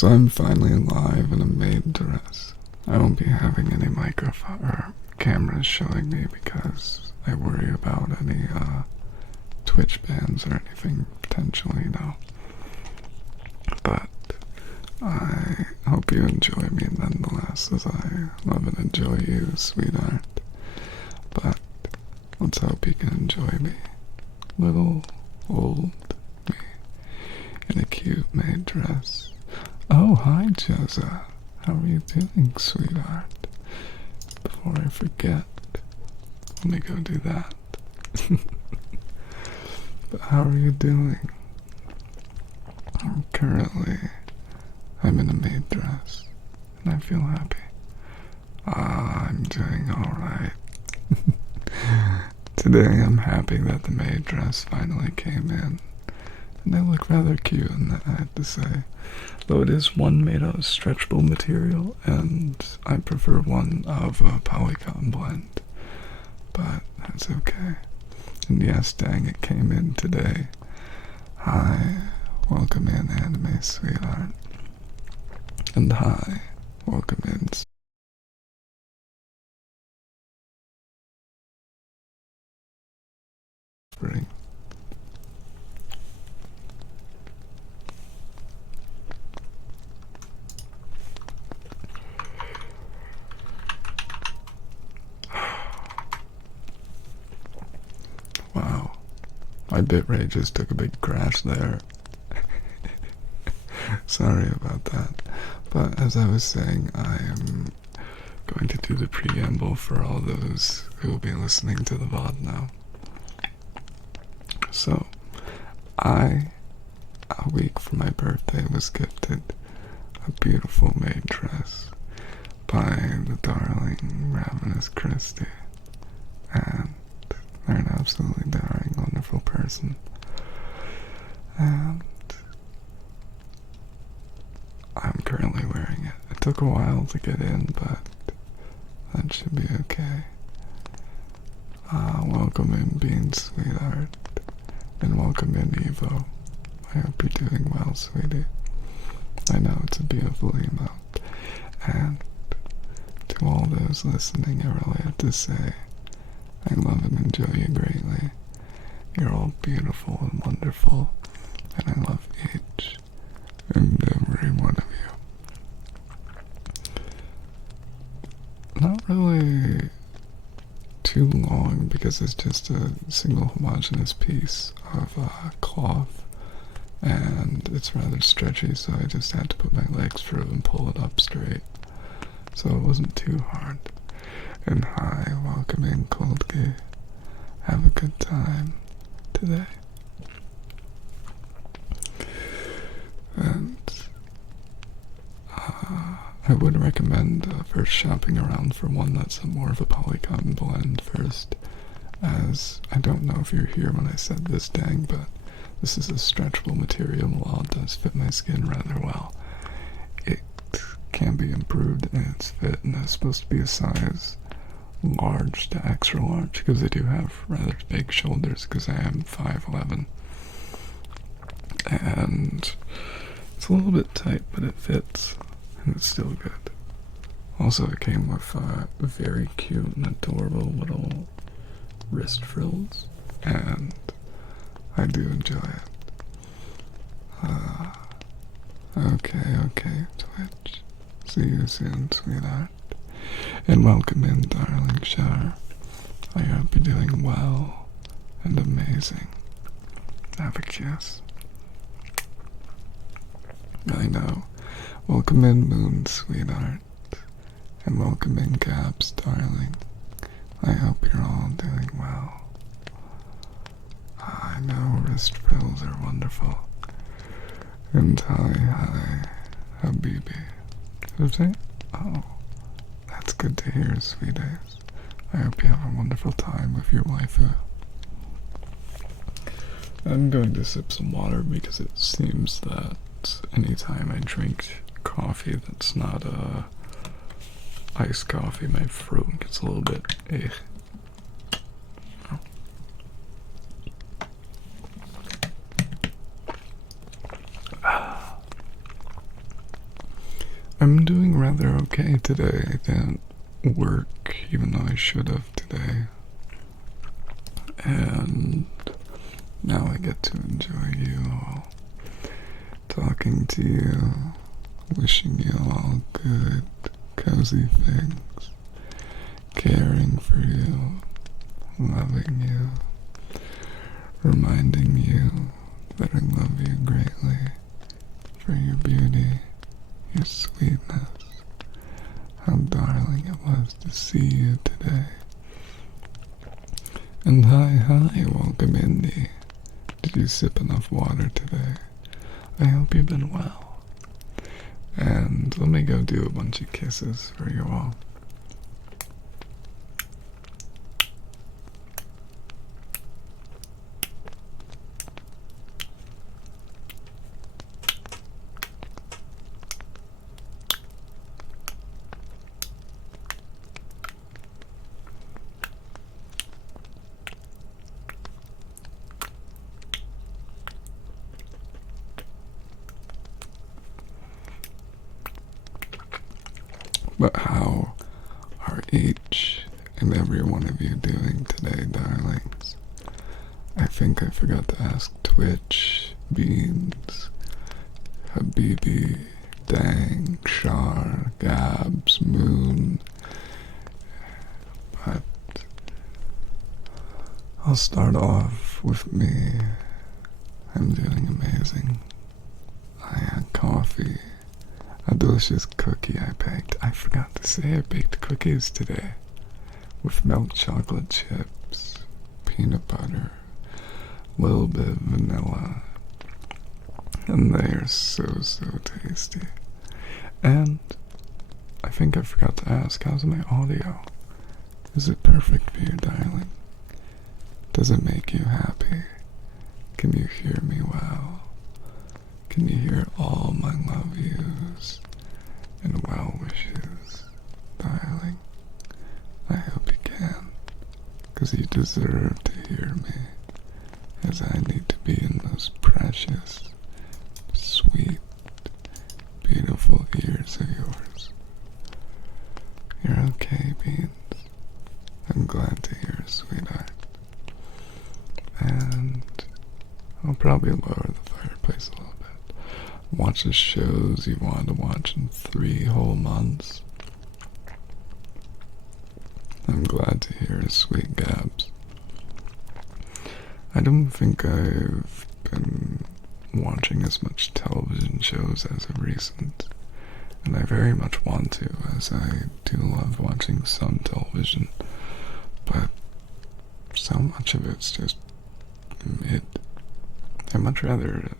So I'm finally live in a maid dress. I won't be having any microphone or cameras showing me because I worry about any Twitch bans or anything potentially now. But I hope you enjoy me nonetheless, as I love and enjoy you, sweetheart. But let's hope you can enjoy me, little old me, in a cute maid dress. Oh, hi, Jezza. How are you doing, sweetheart? Before I forget, let me go do that. But how are you doing? Currently, I'm in a maid dress, and I feel happy. I'm doing alright. Today I'm happy that the maid dress finally came in, and they look rather cute, I have to say. Though it is one made out of stretchable material, and I prefer one of a polycotton blend. But that's okay. And yes, dang, it came in today. Hi, welcome in, anime sweetheart. And hi, welcome in, spring. Wow, my bitrate just took a big crash there. Sorry about that. But as I was saying, I am going to do the preamble for all those who will be listening to the VOD now. So, a week for my birthday, was gifted a beautiful maid dress by the darling Ravenous Christie, and they're an absolutely darling, wonderful person. And I'm currently wearing it. It took a while to get in, but that should be okay. Welcome in, Bean, sweetheart, and welcome in, Evo. I hope you're doing well, sweetie. I know it's a beautiful emote, and to all those listening, I really have to say, I love and enjoy you greatly. You're all beautiful and wonderful, and I love each and every one of you. Not really too long, because it's just a single homogeneous piece of cloth, and it's rather stretchy, so I just had to put my legs through and pull it up straight, so it wasn't too hard. And hi, welcome in, Coldkey. Have a good time today. And I would recommend first shopping around for one that's more of a polycotton blend first, as I don't know if you're here when I said this, dang, but this is a stretchable material while it does fit my skin rather well. It can be improved in its fit, and it's supposed to be a size large to extra large, because I do have rather big shoulders because I am 5'11", and it's a little bit tight, but it fits, and it's still good. Also, it came with very cute and adorable little wrist frills, and I do enjoy it. Okay, Twitch. See you soon, sweetheart. And welcome in, darling Shar. I hope you're doing well and amazing. Have a kiss. I know. Welcome in, Moon, sweetheart. And welcome in, Caps, darling. I hope you're all doing well. I know wrist frills are wonderful. And hi, Habibi. Jose? Oh, that's good to hear, sweeties. I hope you have a wonderful time with your waifu. I'm going to sip some water because it seems that anytime I drink coffee that's not iced coffee, my throat gets a little bit I'm doing rather okay today. I didn't work even though I should have today. And now I get to enjoy you all, talking to you, wishing you all good, cozy things, caring for you, loving you, reminding you that I love you greatly for your beauty, your sweetness, how darling it was to see you today. And hi, welcome Indy. Did you sip enough water today? I hope you've been well. And let me go do a bunch of kisses for you all. But how are each and every one of you doing today, darlings? I think I forgot to ask Twitch, Beans, Habibi, Dang, Char, Gabs, Moon, but I'll start off with me. I'm doing amazing. I had coffee, a delicious cookie I baked. I forgot to say I baked cookies today with milk chocolate chips, peanut butter, a little bit of vanilla, and they are so tasty. And I think I forgot to ask, how's my audio? Is it perfect for you, darling? Does it make you happy? Can you hear me well? Can you hear all my love yous and well wishes, darling? I hope you can, because you deserve to hear me, as I need to be in those precious, sweet, beautiful ears of yours. You're okay, Beans. I'm glad to hear, sweetheart. And I'll probably lower the fireplace a little bit. Watch the shows you want to watch in 3 whole months. I'm glad to hear sweet Gabs. I don't think I've been watching as much television shows as of recent, and I very much want to, as I do love watching some television, but so much of it's just mid. I'd much rather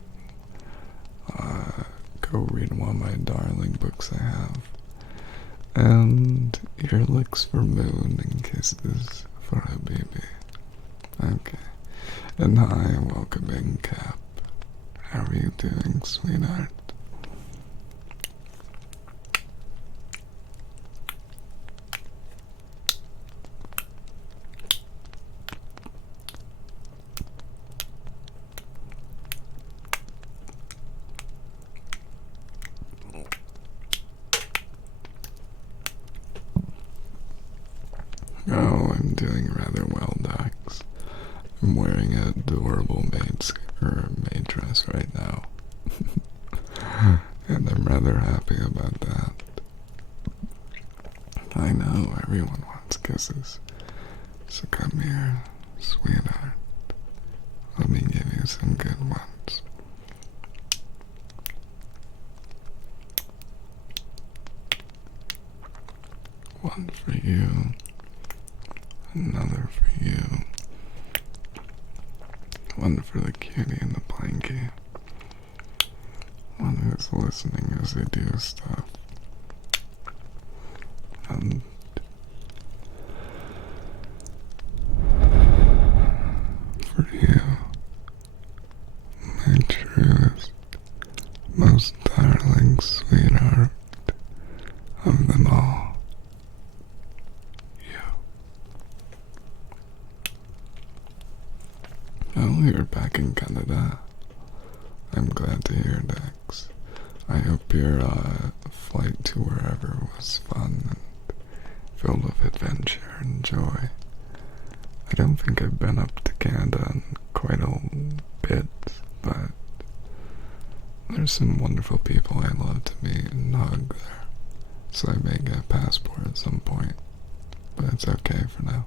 go read one of my darling books I have. And ear licks for Moon and kisses for Habibi. Okay. And hi, welcome in, Cap. How are you doing, sweetheart? Oh, I'm doing rather well, Dax. I'm wearing an adorable maid dress right now. And I'm rather happy about that. I know, everyone wants kisses. So come here, sweetheart. Let me give you some good ones. One for you. Another for you. One for the cutie in the blankie. One who's listening as they do stuff. And for you, my truest, most darling sweetheart of them all. Oh, you're back in Canada. I'm glad to hear, Dex. I hope your flight to wherever was fun and filled with adventure and joy. I don't think I've been up to Canada in quite a bit, but there's some wonderful people I love to meet and hug there, so I may get a passport at some point, but it's okay for now.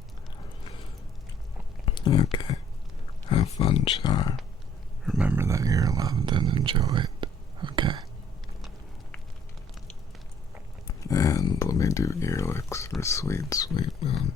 Okay, have fun, Char. Remember that you're loved and enjoyed, okay? And let me do ear licks for sweet, sweet moon.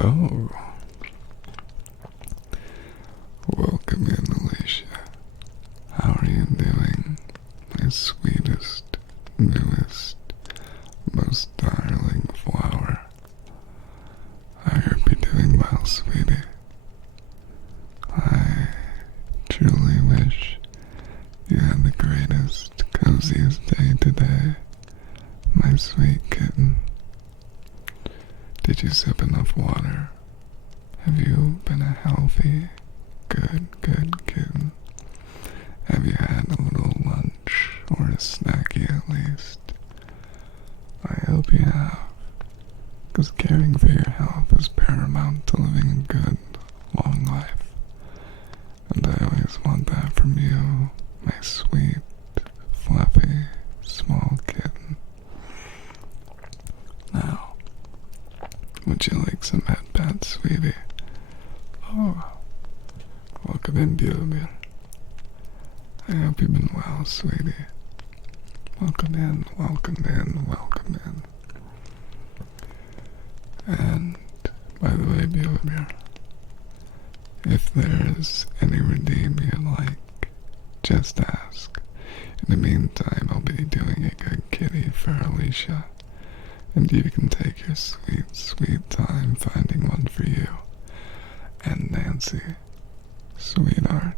Oh, welcome in, Alicia. How are you doing, my sweetest, newest, most darling flower? I hope you're doing well, sweetie. I truly wish you had the greatest, coziest day today, my sweet kitten. Did you sip enough water? Have you been a healthy, good kitten? Have you had a little lunch or a snacky at least? I hope you have, because caring for your health is paramount to living a good, long life. And I always want that from you, my sweet, fluffy, small kitten. Now, would you like some headpats, sweetie? Oh, welcome in, dear. I hope you've been well, sweetie. Welcome in, welcome in, welcome in. And, by the way, Bielamir, if there's any redeem you'd like, just ask. In the meantime, I'll be doing a good kitty for Alicia, and you can take your sweet, sweet time finding one for you. And Nancy, sweetheart,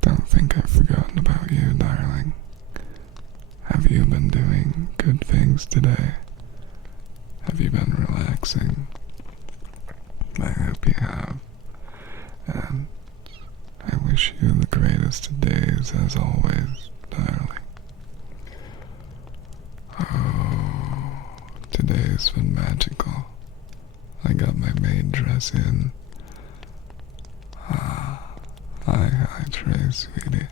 don't think I've forgotten about you, darling. Have you been doing good things today? Have you been relaxing? I hope you have. And I wish you the greatest of days as always, darling. Oh, today's been magical. I got my maid dress in. Hi, Trey, sweetie.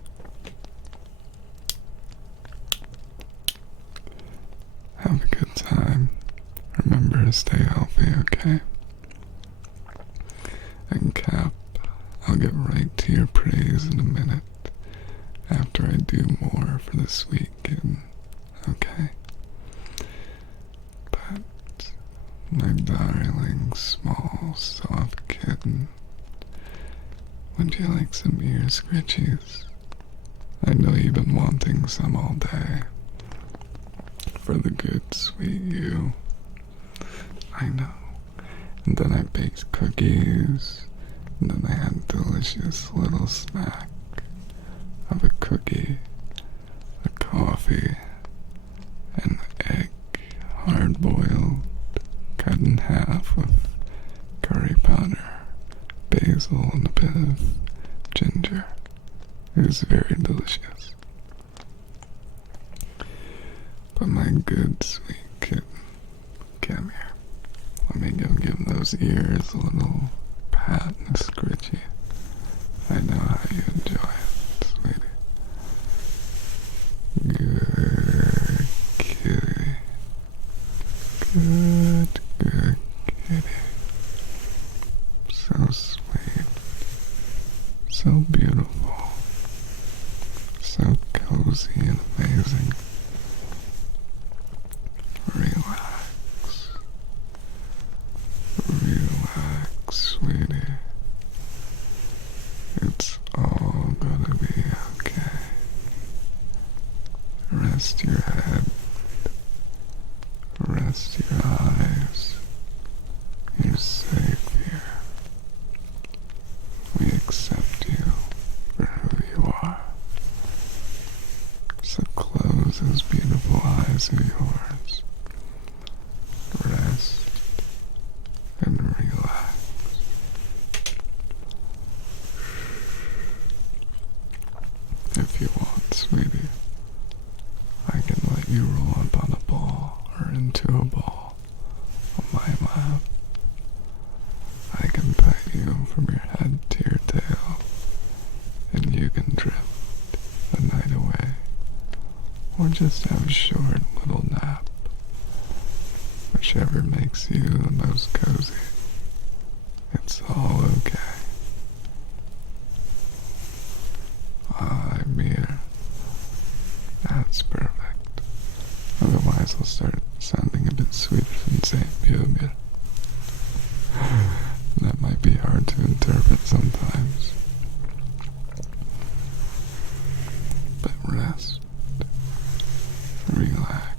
Have a good time. Remember to stay healthy, okay? And Cap, I'll get right to your praise in a minute, after I do more for the sweet kitten, okay? But, my darling, small, soft kitten, would you like some ear scritchies? I know you've been wanting some all day. For the good, sweet you. I know. And then I baked cookies, and then I had a delicious little snack of a cookie, a coffee, and an egg, hard-boiled, cut in half with curry powder, basil, and a bit of ginger. It was very delicious. But my good, sweet kitten, come here. Let me go give those ears a little pat and a scritchy. I know how you enjoy it, sweetie. Good kitty. Good kitty. So sweet. So beautiful. So cozy and amazing. Relax. Relax, sweetie. It's all gonna be okay. Rest your head. Rest your eyes. You're safe here. We accept you. eyes are yours. Rest and relax. If you want, sweetie, I can let you roll up on a ball or into a ball on my lap. I can pet you from your head to your tail, and you can drift the night away, or just have a short little nap, whichever makes you the most cozy. It's all okay. I'm here. That's perfect. Otherwise I'll start sounding a bit Swedish and saying bjömir. That might be hard to interpret sometimes. But rest. Relax.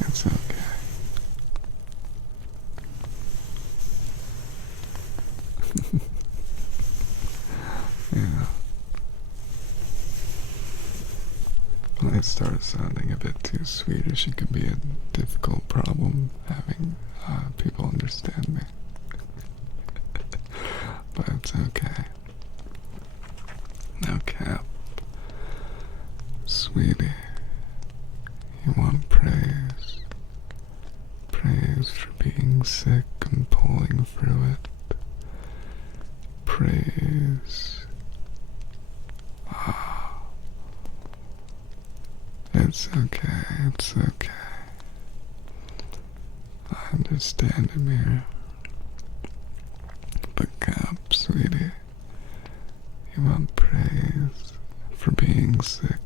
It's okay. Yeah. When I start sounding a bit too Swedish, it can be a difficult problem having people understand me. But it's okay. Now, Cap, sweetie, you want praise. Praise for being sick and pulling through it. Praise. It's okay, it's okay. I understand, Amir. But Cap, sweetie, you want praise for being sick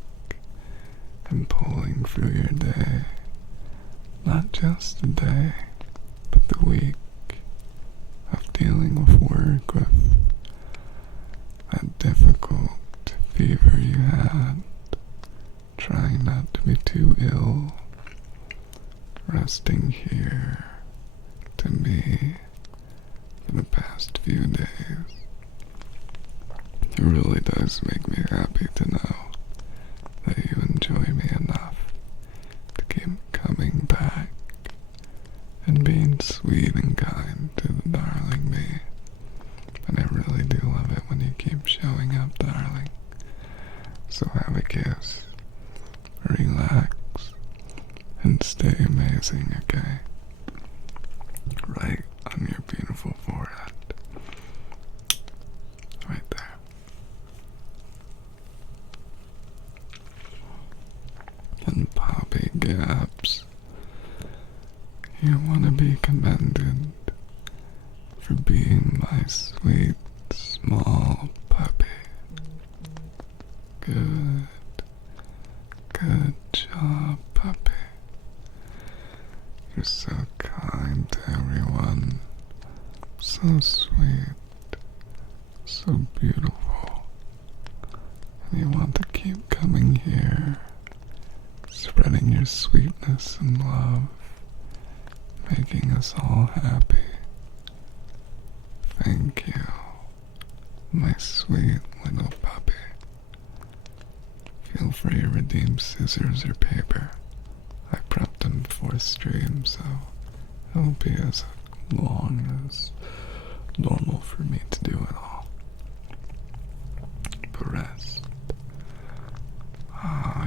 and pulling through your day. Not just the day, but the week of dealing with work, with that difficult fever you had, trying not to be too ill, resting here to me for the past few days. It really does make me happy to know that you enjoy me enough to keep coming back and being sweet and kind to the darling me. And I really do love it when you keep showing up, darling. So have a kiss, relax, and stay amazing, okay? Right on your beautiful forehead. Right there. And poppy gaps. You want to be commended for being my sweet, small puppy. Good. Good job, puppy. You're so kind to everyone. So sweet. So beautiful. And you want to keep coming here, spreading your sweetness and love, making us all happy. Thank you, my sweet little puppy. Feel free to redeem scissors or paper. I prepped them before stream, so it'll be as long as normal for me to do it all. But rest.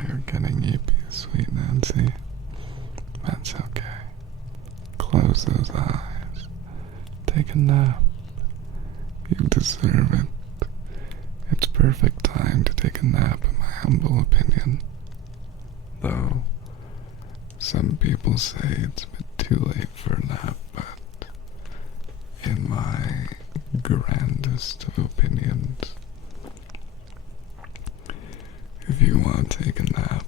You're getting yippy, sweet Nancy. That's okay. Close those eyes. Take a nap. You deserve it. It's perfect time to take a nap, in my humble opinion. Though, some people say it's a bit too late for a nap, but in my grandest of opinions, if you want to take a nap,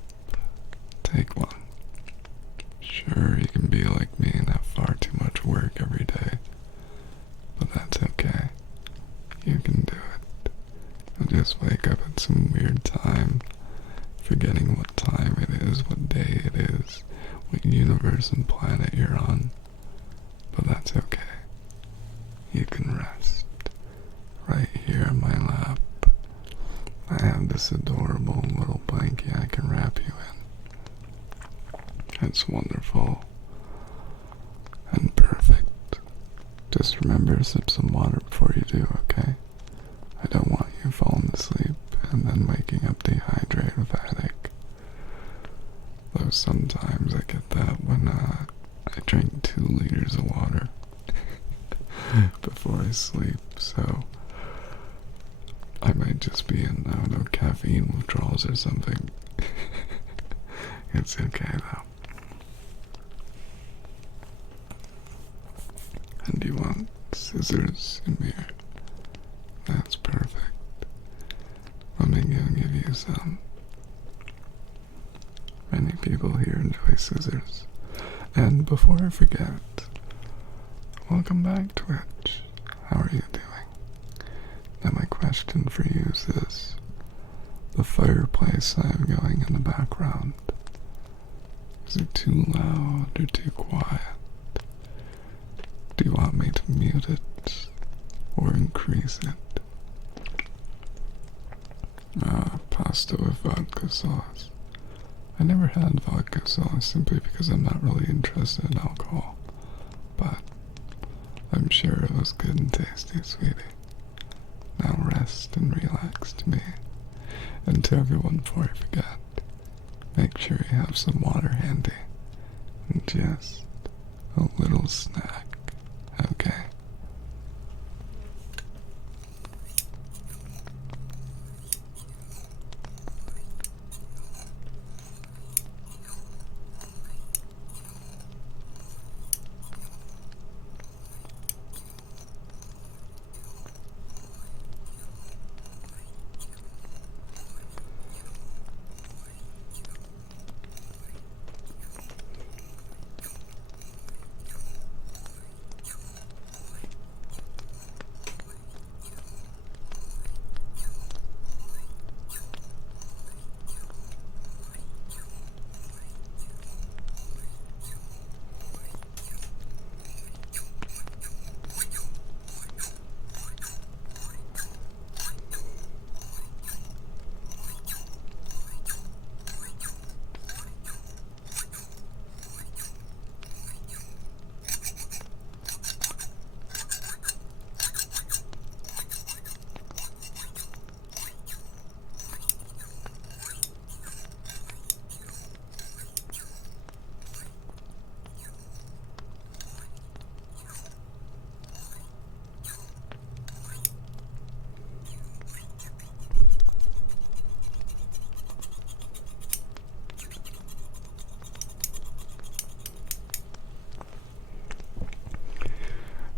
take one. Sure, you can be like me and have far too much work every day, but that's okay. You can do it. You'll just wake up at some weird time, forgetting what time it is, what day it is, what universe and planet you're on. But that's okay. You can rest right here in my lap. I have this adorable little blanket I can wrap you in. It's wonderful and perfect. Just remember to sip some water before you do, okay? I don't want you falling asleep and then waking up dehydrated with a headache. Though sometimes I get that when I drink 2 liters of water before I sleep, so I might just be in, I don't know, caffeine withdrawals or something. It's okay though. And do you want scissors in here? That's perfect. Let me go give you some. Many people here enjoy scissors. And before I forget, welcome back, Twitch. How are you doing? Now my question for you is this. The fireplace I have going in the background, is it too loud or too quiet? Do you want me to mute it or increase it? Pasta with vodka sauce. I never had vodka sauce simply because I'm not really interested in alcohol, but I'm sure it was good and tasty, sweetie. Now rest and relax to me. And to everyone, before I forget, make sure you have some water handy and just a little snack, okay?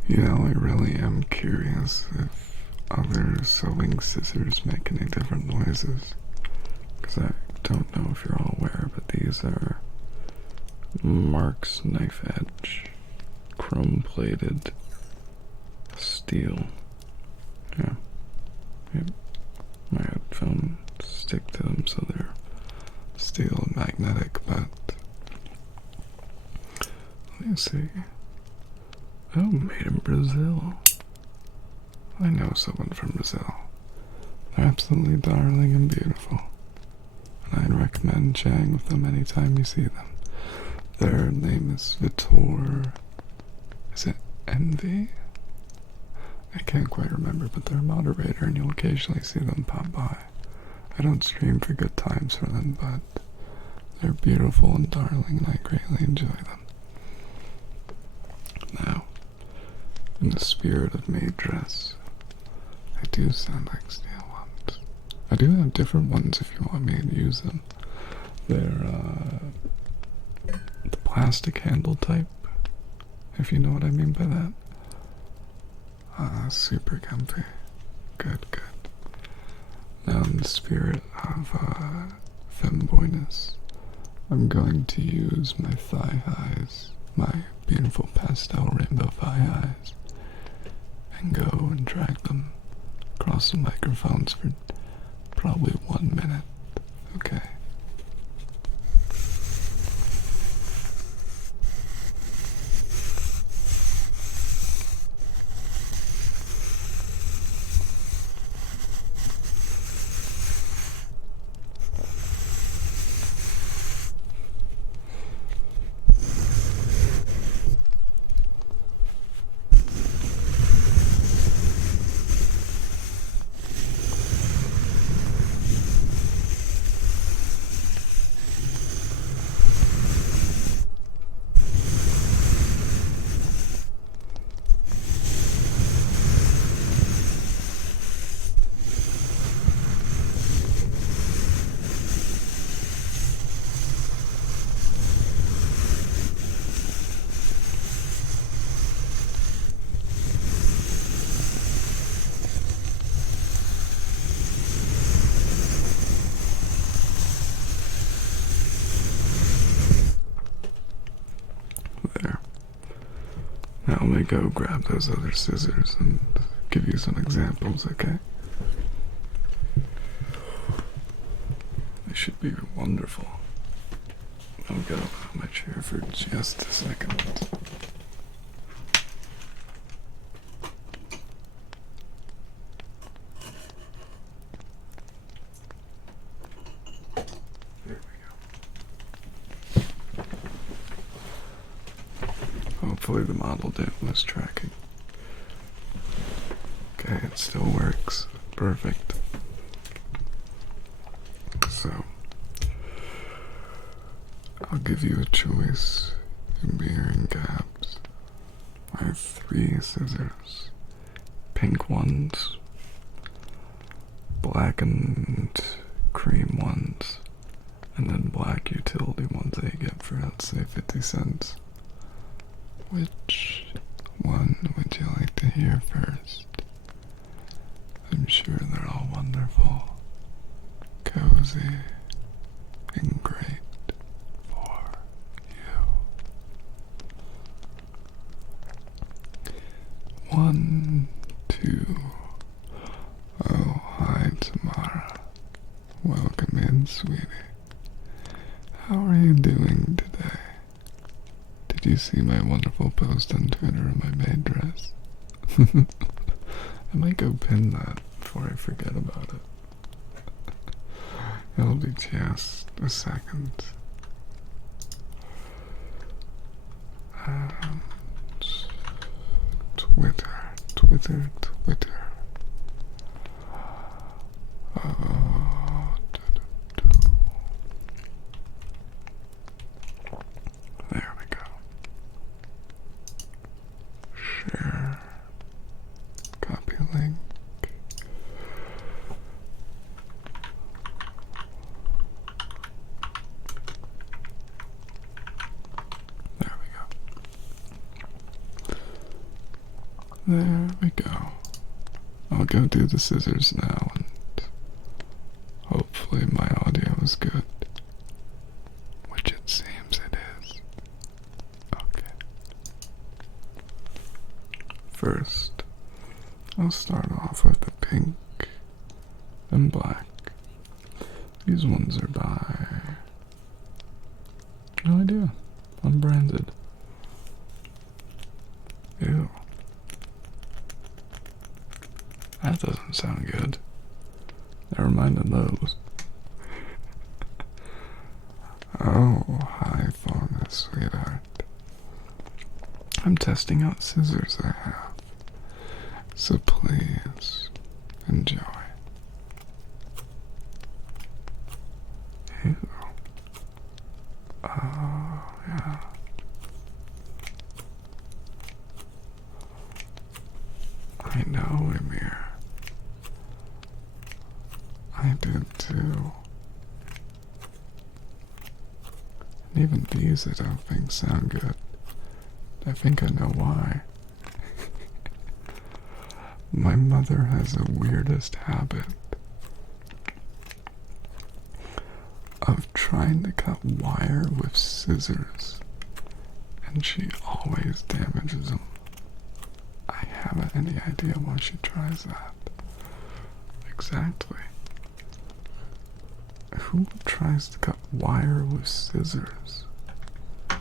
You know, I really am curious if other sewing scissors make any different noises. Because I don't know if you're all aware, but these are Mark's knife edge, chrome-plated steel. Yeah. My headphones stick to them, so they're steel and magnetic, but let me see. Oh, made in Brazil. I know someone from Brazil. They're absolutely darling and beautiful. And I'd recommend chatting with them anytime you see them. Their name is Vitor. Is it Envy? I can't quite remember, but they're a moderator and you'll occasionally see them pop by. I don't stream for good times for them, but they're beautiful and darling and I greatly enjoy them. Now, in the spirit of maid dress, I do sound like steel ones. I do have different ones if you want me to use them. They're the plastic handle type, if you know what I mean by that. Super comfy. Good, good. Now in the spirit of femboyness, I'm going to use my thigh highs, my beautiful pastel rainbow thigh highs, and go and drag them across the microphones for probably 1 minute, okay? go grab those other scissors and give you some examples, okay? They should be wonderful. I'll get up on my chair for just a second. There we go. Hopefully the model didn't miss tracking. Okay, it still works. Perfect. So, I'll give you a choice in bearing gaps. I have 3 scissors. Pink ones, black and cream ones, and then black utility ones that you get for, let's say, 50 cents. Which one would you like to hear first? I'm sure they're all wonderful, cozy, and great for you. 1, 2. Oh, hi, Tamara. Welcome in, sweetie. How are you doing today? Did you see my wonderful post on Twitter of my maid dress? I might go pin that before I forget about it. It'll be just a second. And Twitter. There we go. Share. Copy link. There we go. There we go. I'll go do the scissors now, and hopefully my audio is good. Which it seems it is. Okay. First, I'll start off with the pink and black. These ones are by... no idea. Unbranded. Ew. That doesn't sound good. Never mind those. Oh, hi, Fauna, sweetheart. I'm testing out scissors I have. So please, enjoy. Ew. Oh, yeah. I know, Emir. I did too. And even these I don't think sound good. I think I know why. My mother has the weirdest habit of trying to cut wire with scissors, and she always damages them. I haven't any idea why she tries that. Exactly. Who tries to cut wire with scissors? How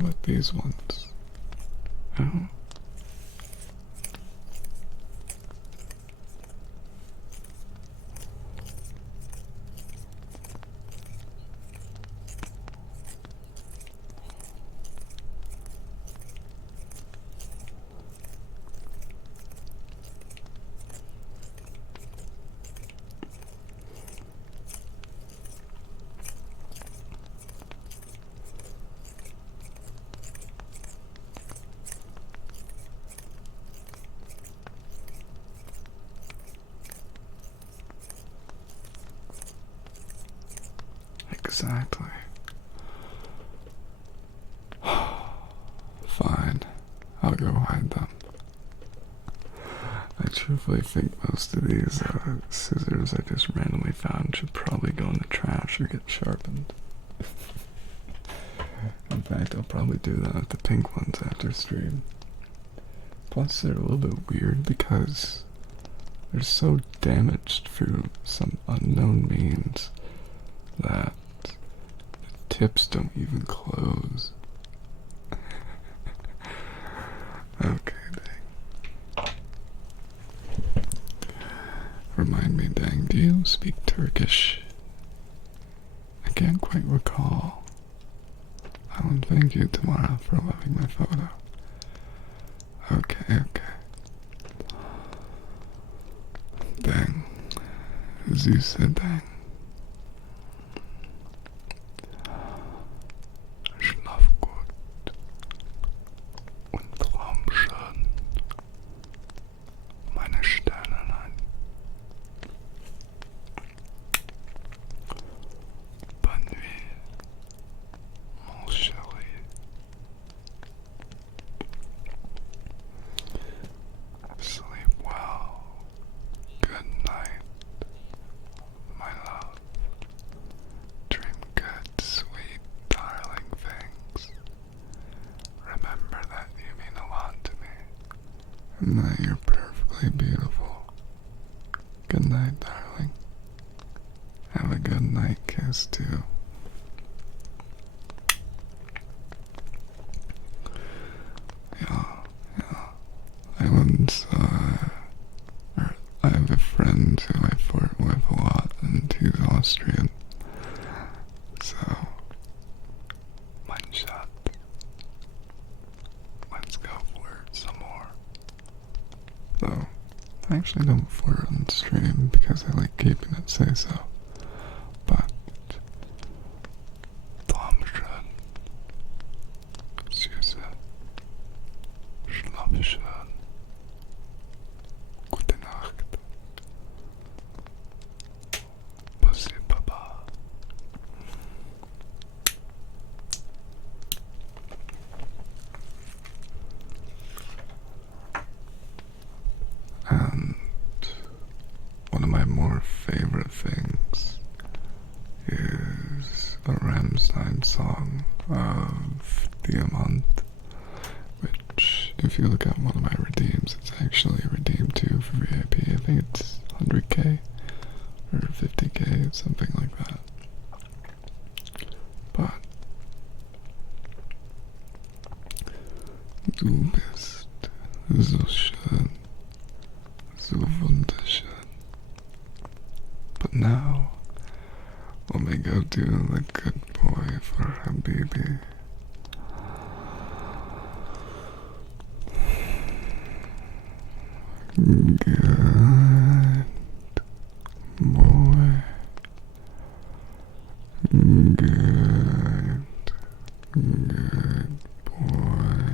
about these ones? Oh. Exactly. Fine. I'll go hide them. I truthfully think most of these scissors I just randomly found should probably go in the trash or get sharpened. In fact, I'll probably do that with the pink ones after stream. Plus, they're a little bit weird because they're so damaged through some unknown means that the tips don't even close. Okay, dang. Remind me, dang, do you speak Turkish? I can't quite recall. I will thank you tomorrow for loving my photo. Okay. Dang. As you said, dang. Schlaf gut und traum schön, meine Sternlein. Bonne nuit, mon chéri. Sleep well. Good night, my love. Dream good, sweet, darling things. Remember that you mean a lot to me, and that you're perfectly beautiful. Good night, darling. Have a good night kiss, too. Yeah. I once, I have a friend who I flirt with a lot, and he's Austrian. So, mein Schatz, let's go flirt some more. Though, I actually don't flirt on stream because I like keeping it say-so. But, Traumschön, Süße, Schlaf schön, gute Nacht, Pussy Papa. And one of my more favorite things is a Rammstein song of Diamant, which, if you look at one of my redeems, it's actually redeemed too for VIP. I think it's 100k or 50k, something like that. But du bist so schön, so wunderschön. But now, let me go do the good boy for Habibi. Good boy. Good boy.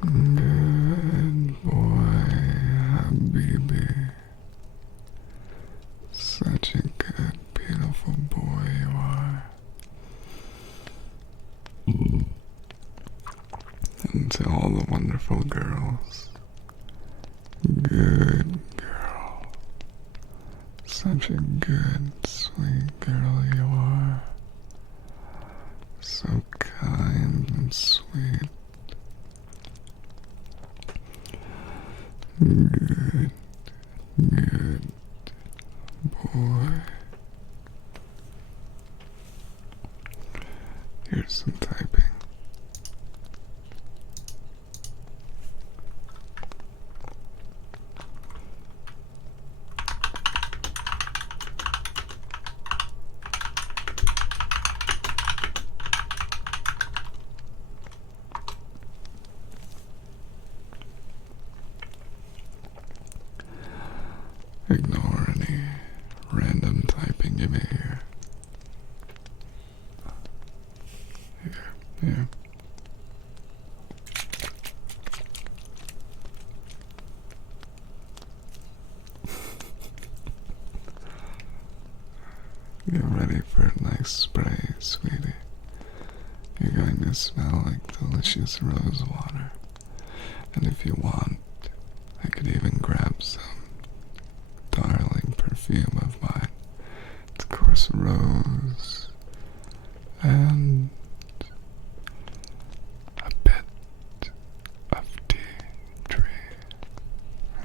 Good boy, Habibi. Such a good, beautiful boy you are. And to all the wonderful girls, good girl. Such a good, sweet girl you are. So kind and sweet. Good boy. Here's some typing. Ignore any random typing you may hear. Here. Get ready for a nice spray, sweetie. You're going to smell like delicious rose water. And if you want, I could even grab some darling perfume of mine. It's of course rose,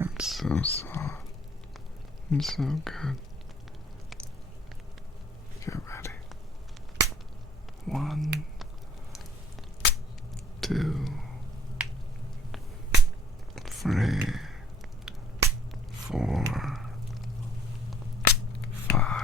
It's so soft and so good. Get ready. 1, 2, 3, 4, 5.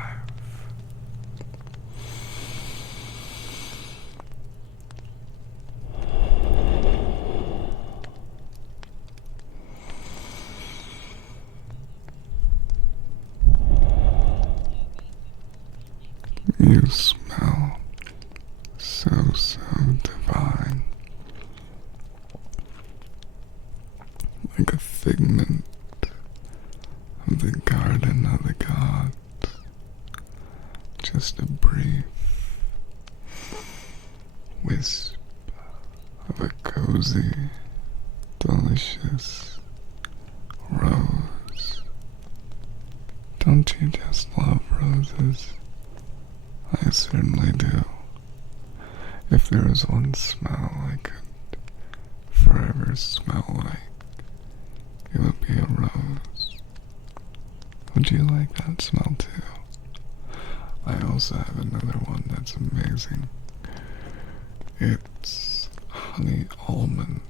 You smell so divine, like a figment of the garden of the gods. Just a brief wisp of a cozy, delicious rose. Don't you just love roses? I certainly do. If there was one smell I could forever smell like, it would be a rose. Would you like that smell too? I also have another one that's amazing. It's honey almond.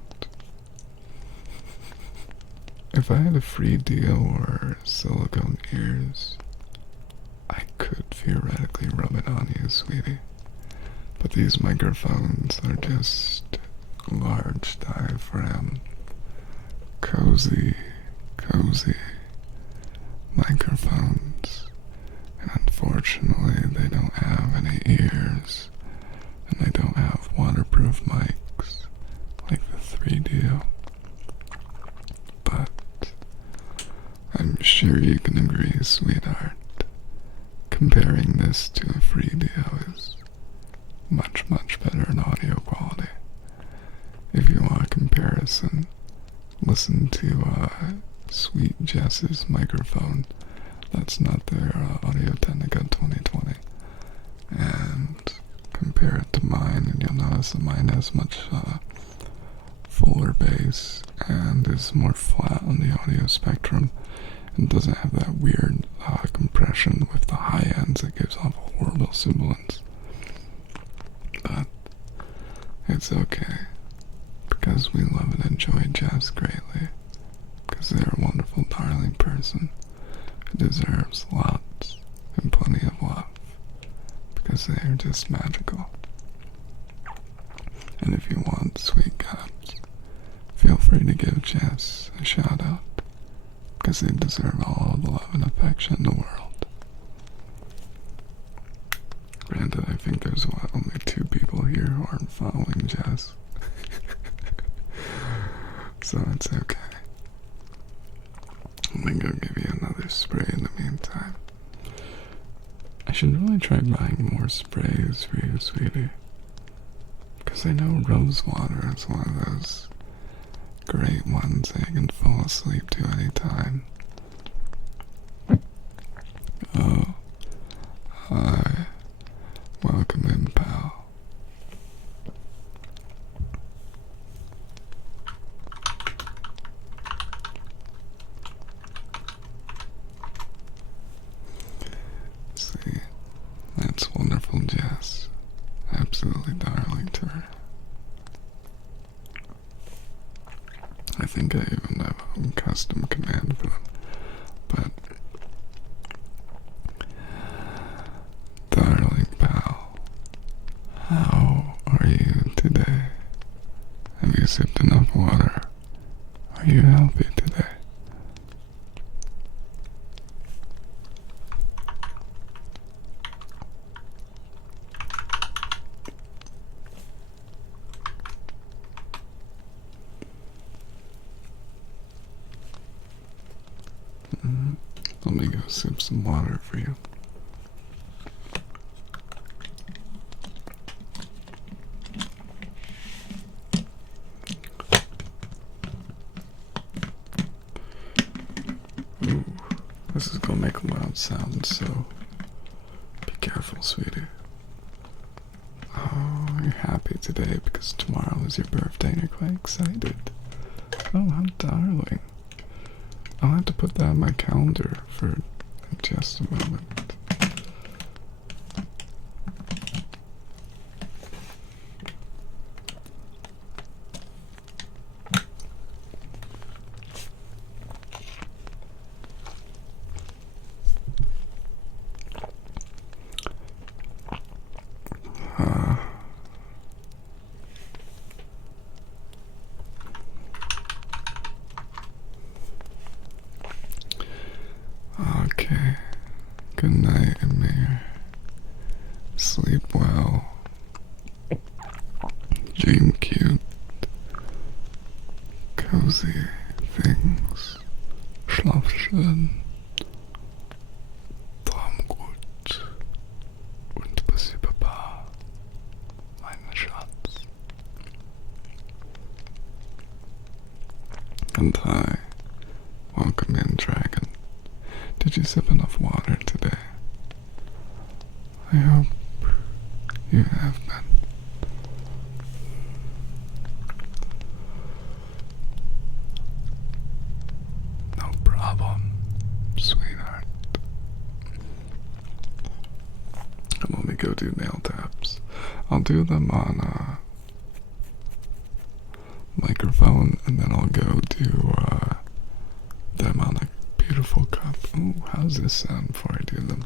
If I had a free deal or silicone ears, I could theoretically rub it on you, sweetie. But these microphones are just large diaphragm, cozy microphones. And unfortunately, they don't have any ears, and they don't have waterproof mics like the 3DO. But I'm sure you can agree, sweetheart, comparing this to a 3DO is much better in audio quality. If you want a comparison, listen to Sweet Jess's microphone. That's not their Audio-Technica 2020. And compare it to mine, and you'll notice that mine has much fuller bass and is more flat on the audio spectrum and doesn't have that weird compression with the high ends that gives off a horrible sibilance. But it's okay, because we love and enjoy Jess greatly, because they're a wonderful, darling person who deserves lots and plenty of love, because they are just magical. And if you want sweet cups, feel free to give Jess a shout out, because they deserve all the love and affection in the world. Granted, I think there's only 2 people here who aren't following Jess. So it's okay. Let me go give you another spray in the meantime. I should really try buying more sprays for you, sweetie. Because I know rose water is one of those great ones that you can fall asleep to any time. Oh, hi. Welcome in, pal. See, that's wonderful, Jess. Absolutely darling to her. I think I even have a custom command for them, but darling pal, how are you today? Have you sipped enough water? Are you healthy today? Let me go sip some water for you. Ooh, this is gonna make a loud sound, so be careful, sweetie. Oh, you're happy today because tomorrow is your birthday and you're quite excited. Oh, how darling. I'll have to put that on my calendar for just a moment. Okay. Good night, Amir. Sleep well. Dream cute. Cozy things. Schlaf schön. Traum gut. Und Bussi Papa. Mein Schatz. And hi. Welcome in, Dragon. Did you sip enough water today? I hope you have been. No problem, sweetheart. And let me go do nail taps. I'll do them on a microphone, and then I'll go do them on a beautiful cup. Ooh, how's this sound before I do them?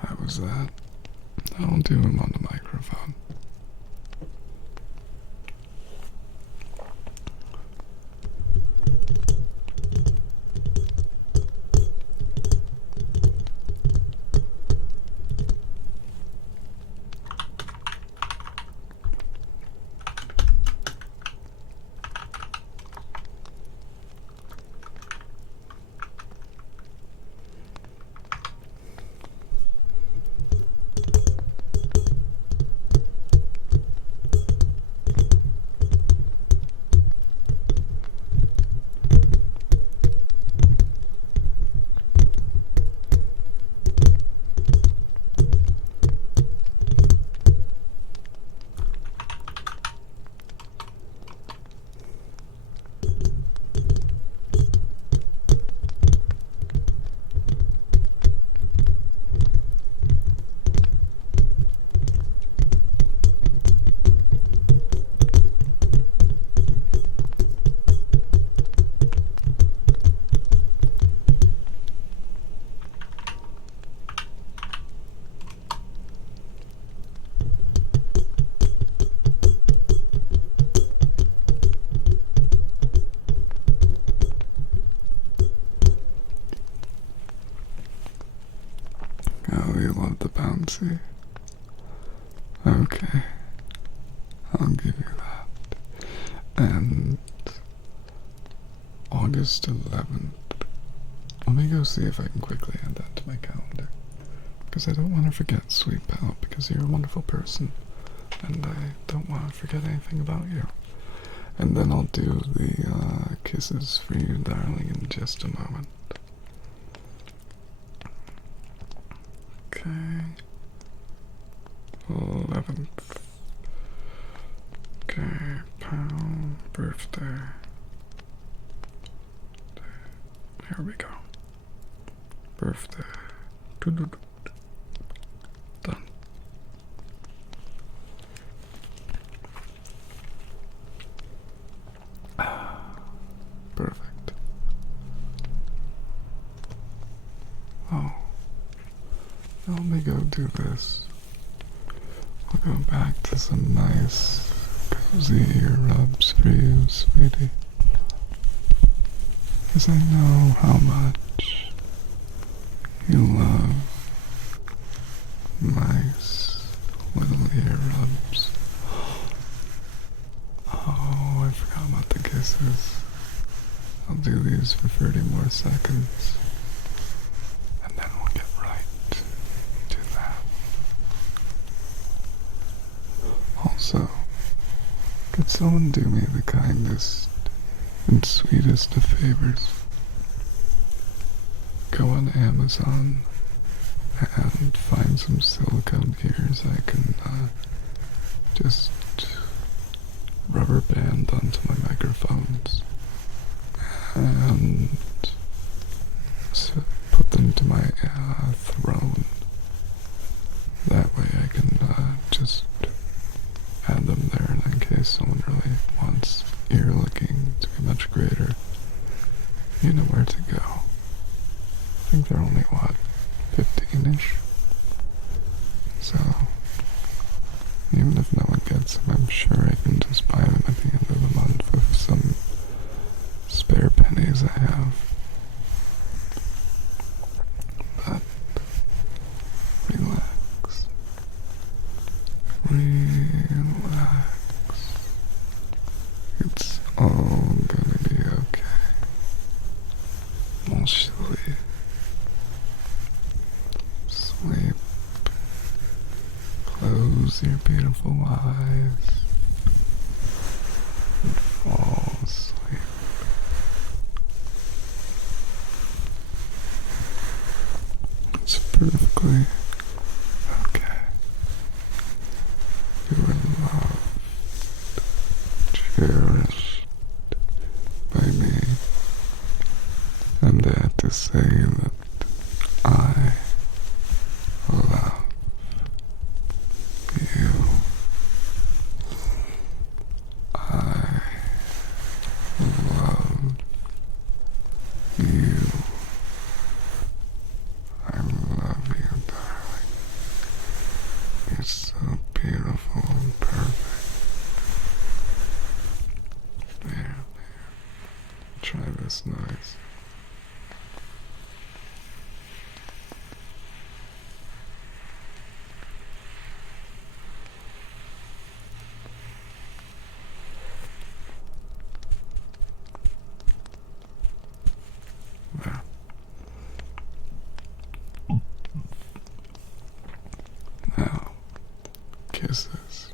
How was that? I'll do them on the microphone. Oh, you love the bouncy. Okay, I'll give you that. And August 11th. Let me go see if I can quickly add that to my calendar. Because I don't want to forget, Sweet Pal, because you're a wonderful person. And I don't want to forget anything about you. And then I'll do the kisses for you, darling, in just a moment. Okay. 11th. Okay, Pal, birthday. Here we go. Birthday. Done. Perfect. Oh. Now let me go do this. We'll go back to some nice, cozy ear rubs for you, sweetie. Because I know how much you love nice little ear rubs. Oh, I forgot about the kisses. I'll do these for 30 more seconds. someone do me the kindest and sweetest of favors? Go on Amazon and find some silicone ears I can just rubber band onto my microphones and put them to my throne. That way I can just add them there in case someone really wants ear licking to be much greater. You know where to go. I think they're only, what, 15-ish? So, even if no one gets them, I'm sure I can just buy them at the end of the month with some spare pennies I have. But, relax. Relax. It's all gonna be okay. Mon chéri. Sleep. Close your beautiful eyes and fall asleep. It's perfectly okay. You are loved, cherished by me, and I have to say that I love you. I love you. I love you, darling. You're so beautiful and perfect. There. Try this noise. There. Now, kisses.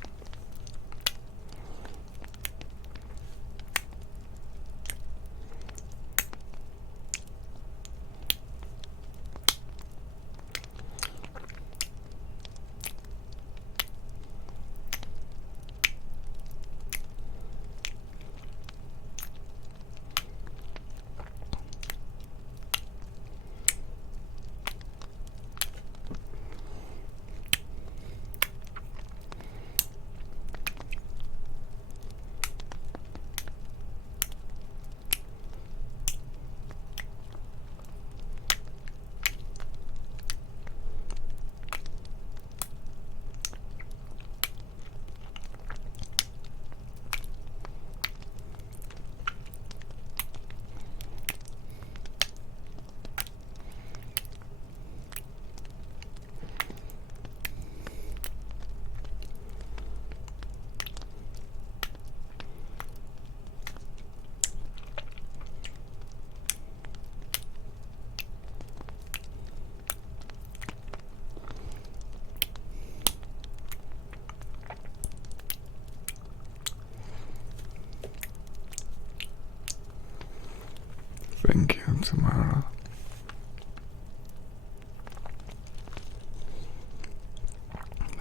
Thank you, Tamara.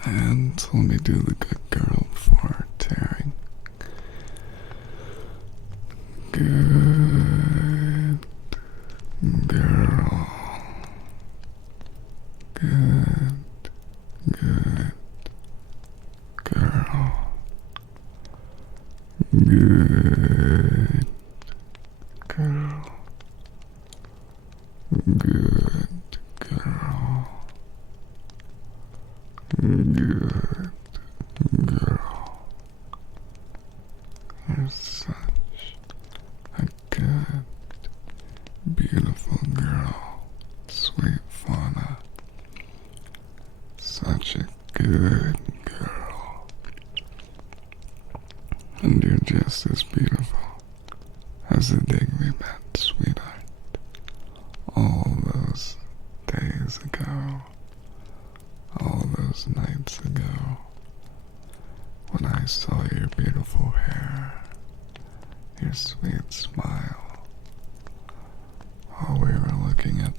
And let me do the good girl before tearing. Good girl. Good, good girl. Good girl. Good girl. Good girl. You're such a good, beautiful girl. Sweet Fauna. Such a good girl. And you're just as beautiful as the day we met, sweetheart. All those days ago, all those nights ago, when I saw your beautiful hair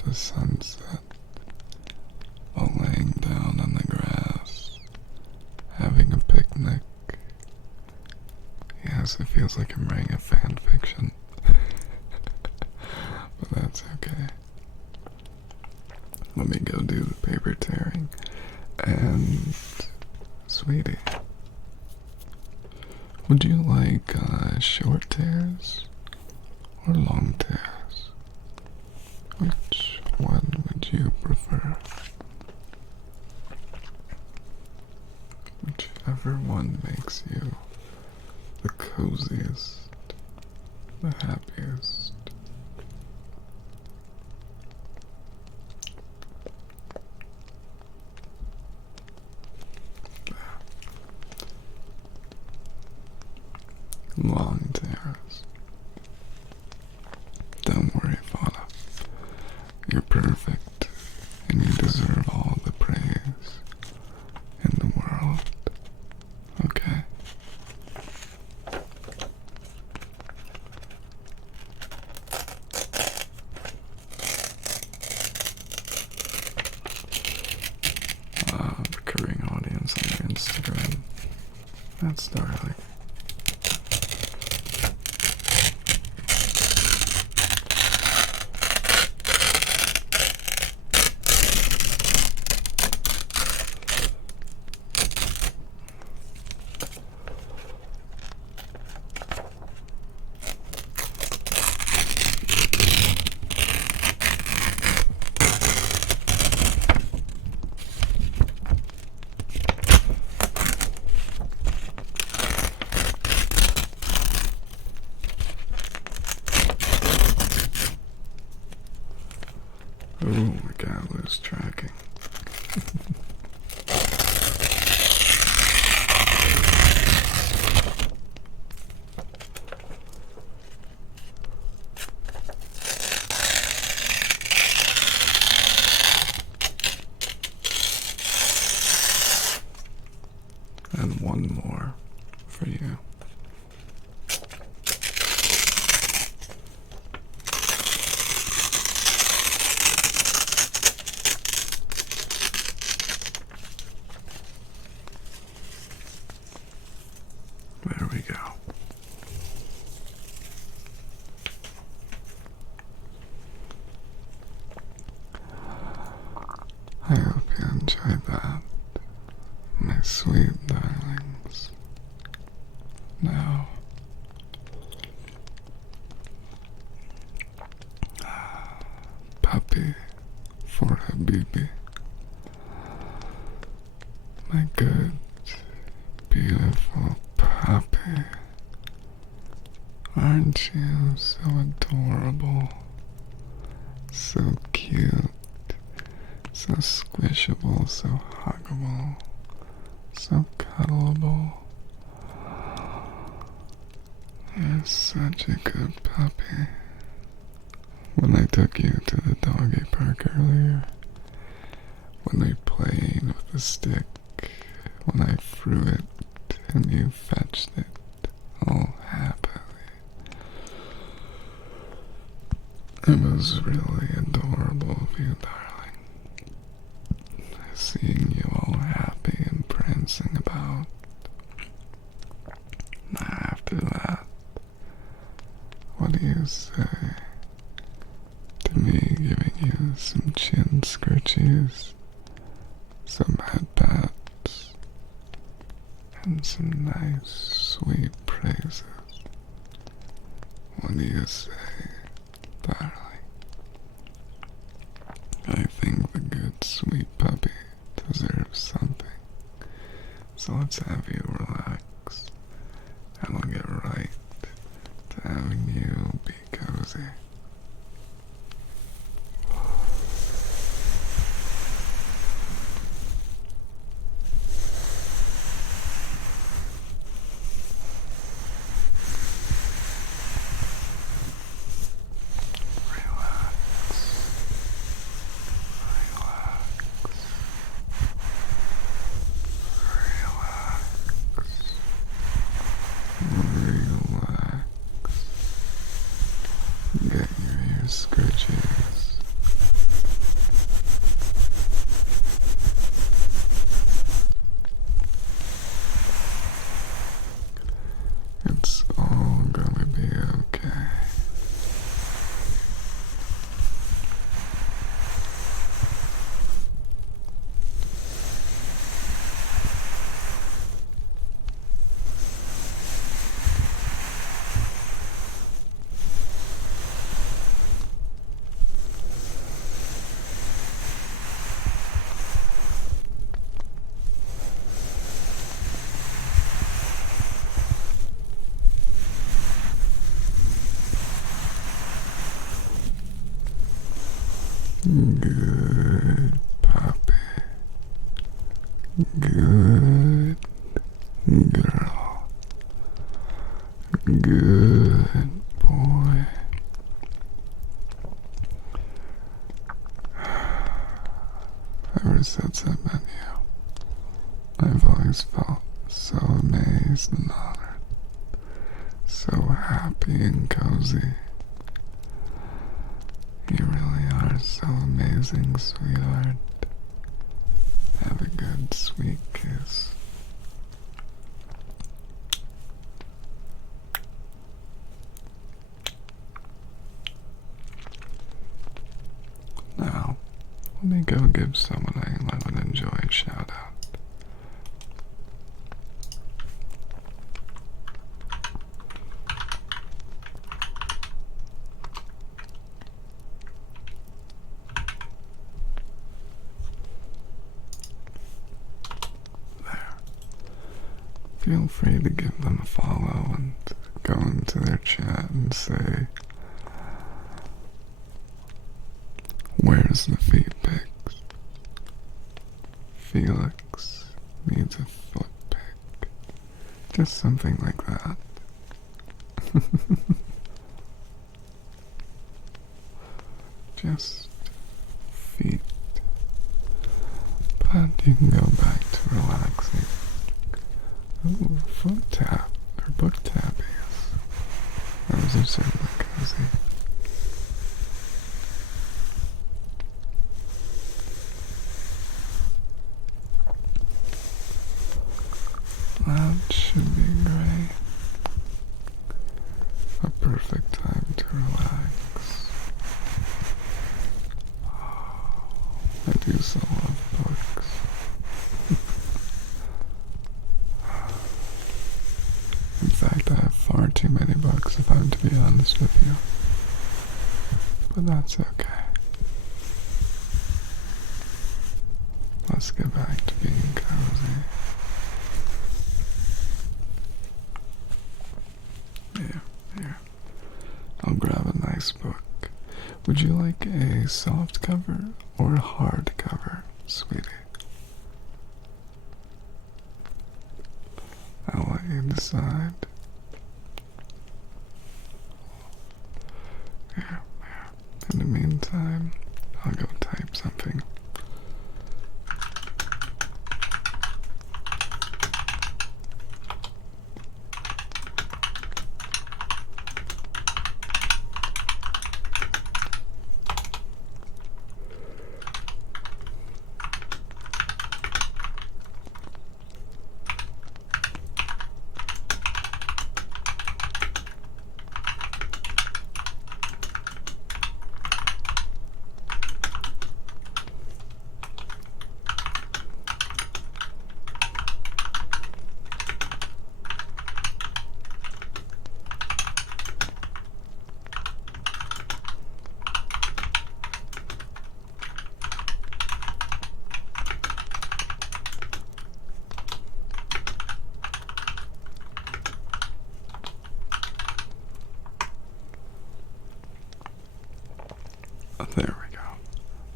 the sunset while laying down on the grass, having a picnic. Yes, it feels like I'm writing a fan fiction. But that's okay. Let me go do the paper tearing. And, sweetie, would you like short tears or long tears? Which one would you prefer? Whichever one makes you the coziest, the happiest. Long tears. Don't worry, Fauna. You're perfect, and you deserve all the praise in the world. Okay? Recurring audience on your Instagram. That's darling. Oh my god, lose tracking. And one more for you. There we go. I hope you enjoyed that, my sweet darlings. Now, puppy for Habibi, my good, beautiful puppy. Aren't you so adorable, so cute, so squishable, so huggable, so cuddleable? You're such a good puppy. When I took you to the doggy park earlier, when we played with the stick, when I threw it and you fetched it all happily, it was really adorable of you, darling. Seeing you all happy and prancing about. After that, what do you say to me giving you some chin scritchies, some head pats, and some nice sweet praises? What do you say, darling? I think the good sweet puppy deserves something. So let's have you relax, and we'll get right to having you be cozy. Good puppy. Good girl. Good boy. Ever since I've met you, I've always felt so amazed and honored, so happy and cozy. You really are so amazing, sweetheart. Have a good, sweet kiss. Now, let me go give someone I love and enjoy a shout out. Feel free to give them a follow and go into their chat and say, "Where's the feet pics? Felix needs a foot pic." Just something like that. Just feet. But you can go back to relaxing. Ooh, foot tap, or book tappies. Those are certainly cozy. That should be great. A perfect time to relax. I do so love books. In fact, I have far too many books if I'm to be honest with you. But that's okay. Let's get back to being cozy. Here. I'll grab a nice book. Would you like a soft cover or a hard cover, sweetie? I'll let you decide. Here. In the meantime, I'll go type something. There we go.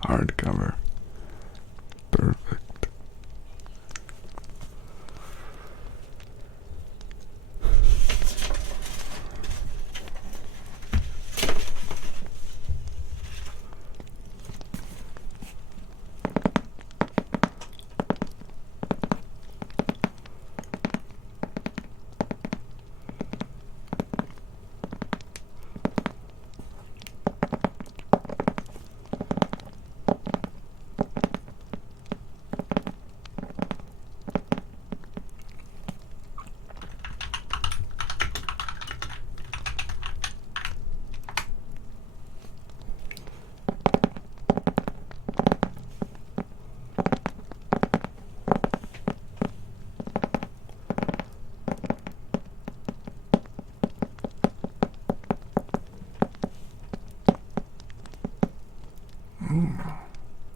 Hardcover. Perfect. Ooh,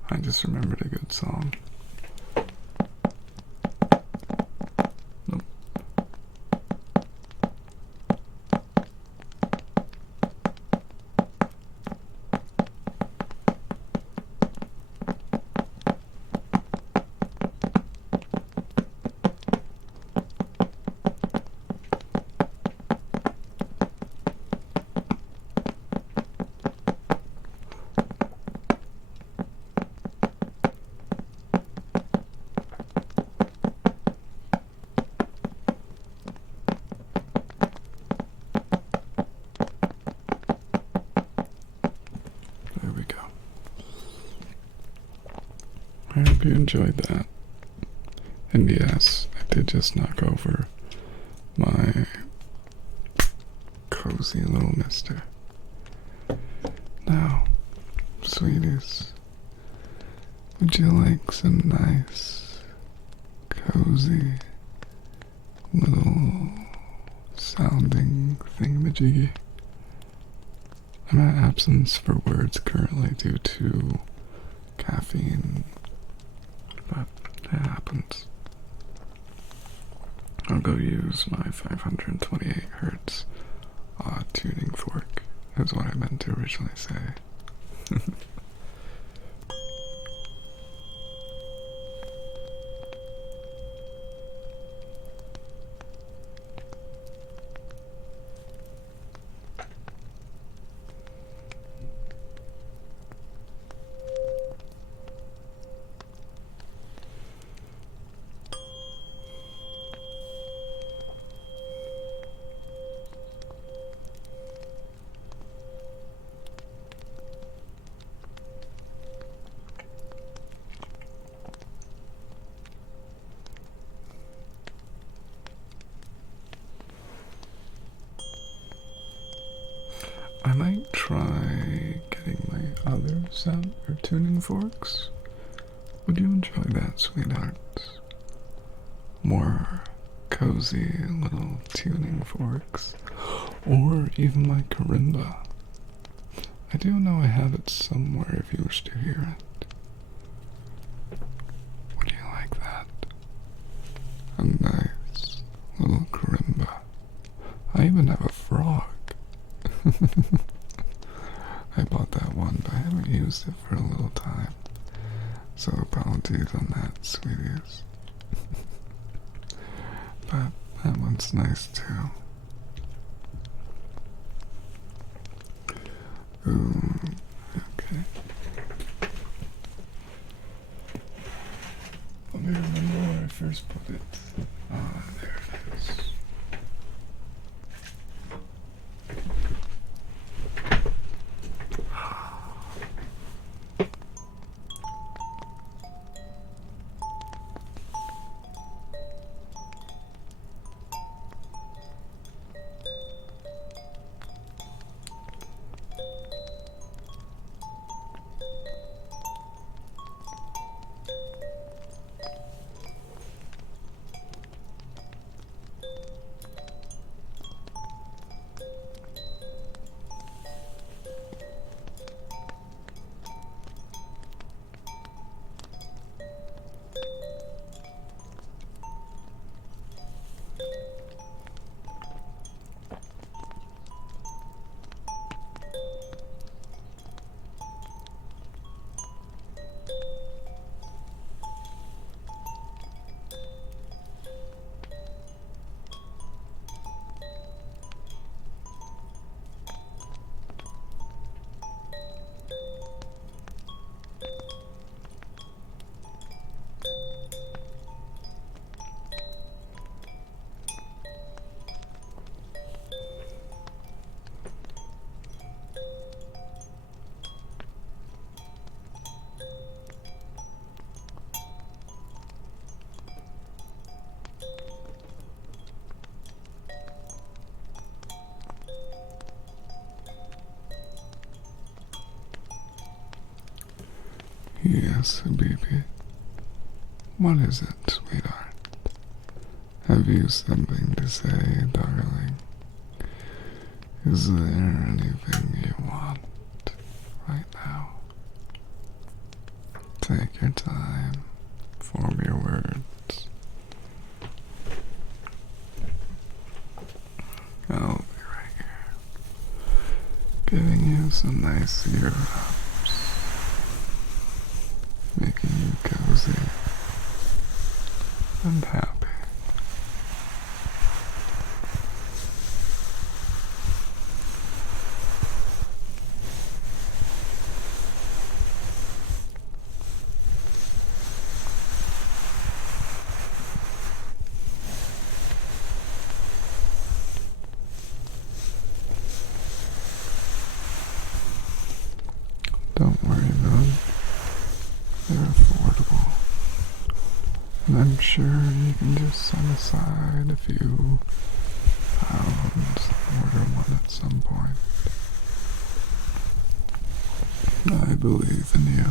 I just remembered a good song. Nope. I hope you enjoyed that. And yes, I did just knock over my cozy little mister. Now, sweeties, would you like some nice, cozy, little sounding thingamajiggy? I'm at absence for words currently due to caffeine, but it happens. I'll go use my 528 hertz tuning fork, is what I meant to originally say. I might try getting my other sound or tuning forks. Would you enjoy that, sweethearts? More cozy little tuning forks, or even my karimba. I do know I have it somewhere if you wish to hear it. Would you like that? A nice little karimba. I even have a frog. I bought that one, but I haven't used it for a little time. So apologies on that, sweeties. But that one's nice too. Ooh, okay. Let me remember where I first put it. Ah, there it is. Yes, baby. What is it, sweetheart? Have you something to say, darling? Is there anything you want right now? Take your time. Form your words. I'll be right here, giving you some nice ear rubs, making you cozy and happy. Don't worry though, they're affordable. And I'm sure you can just set aside a few pounds and order one at some point. I believe in you.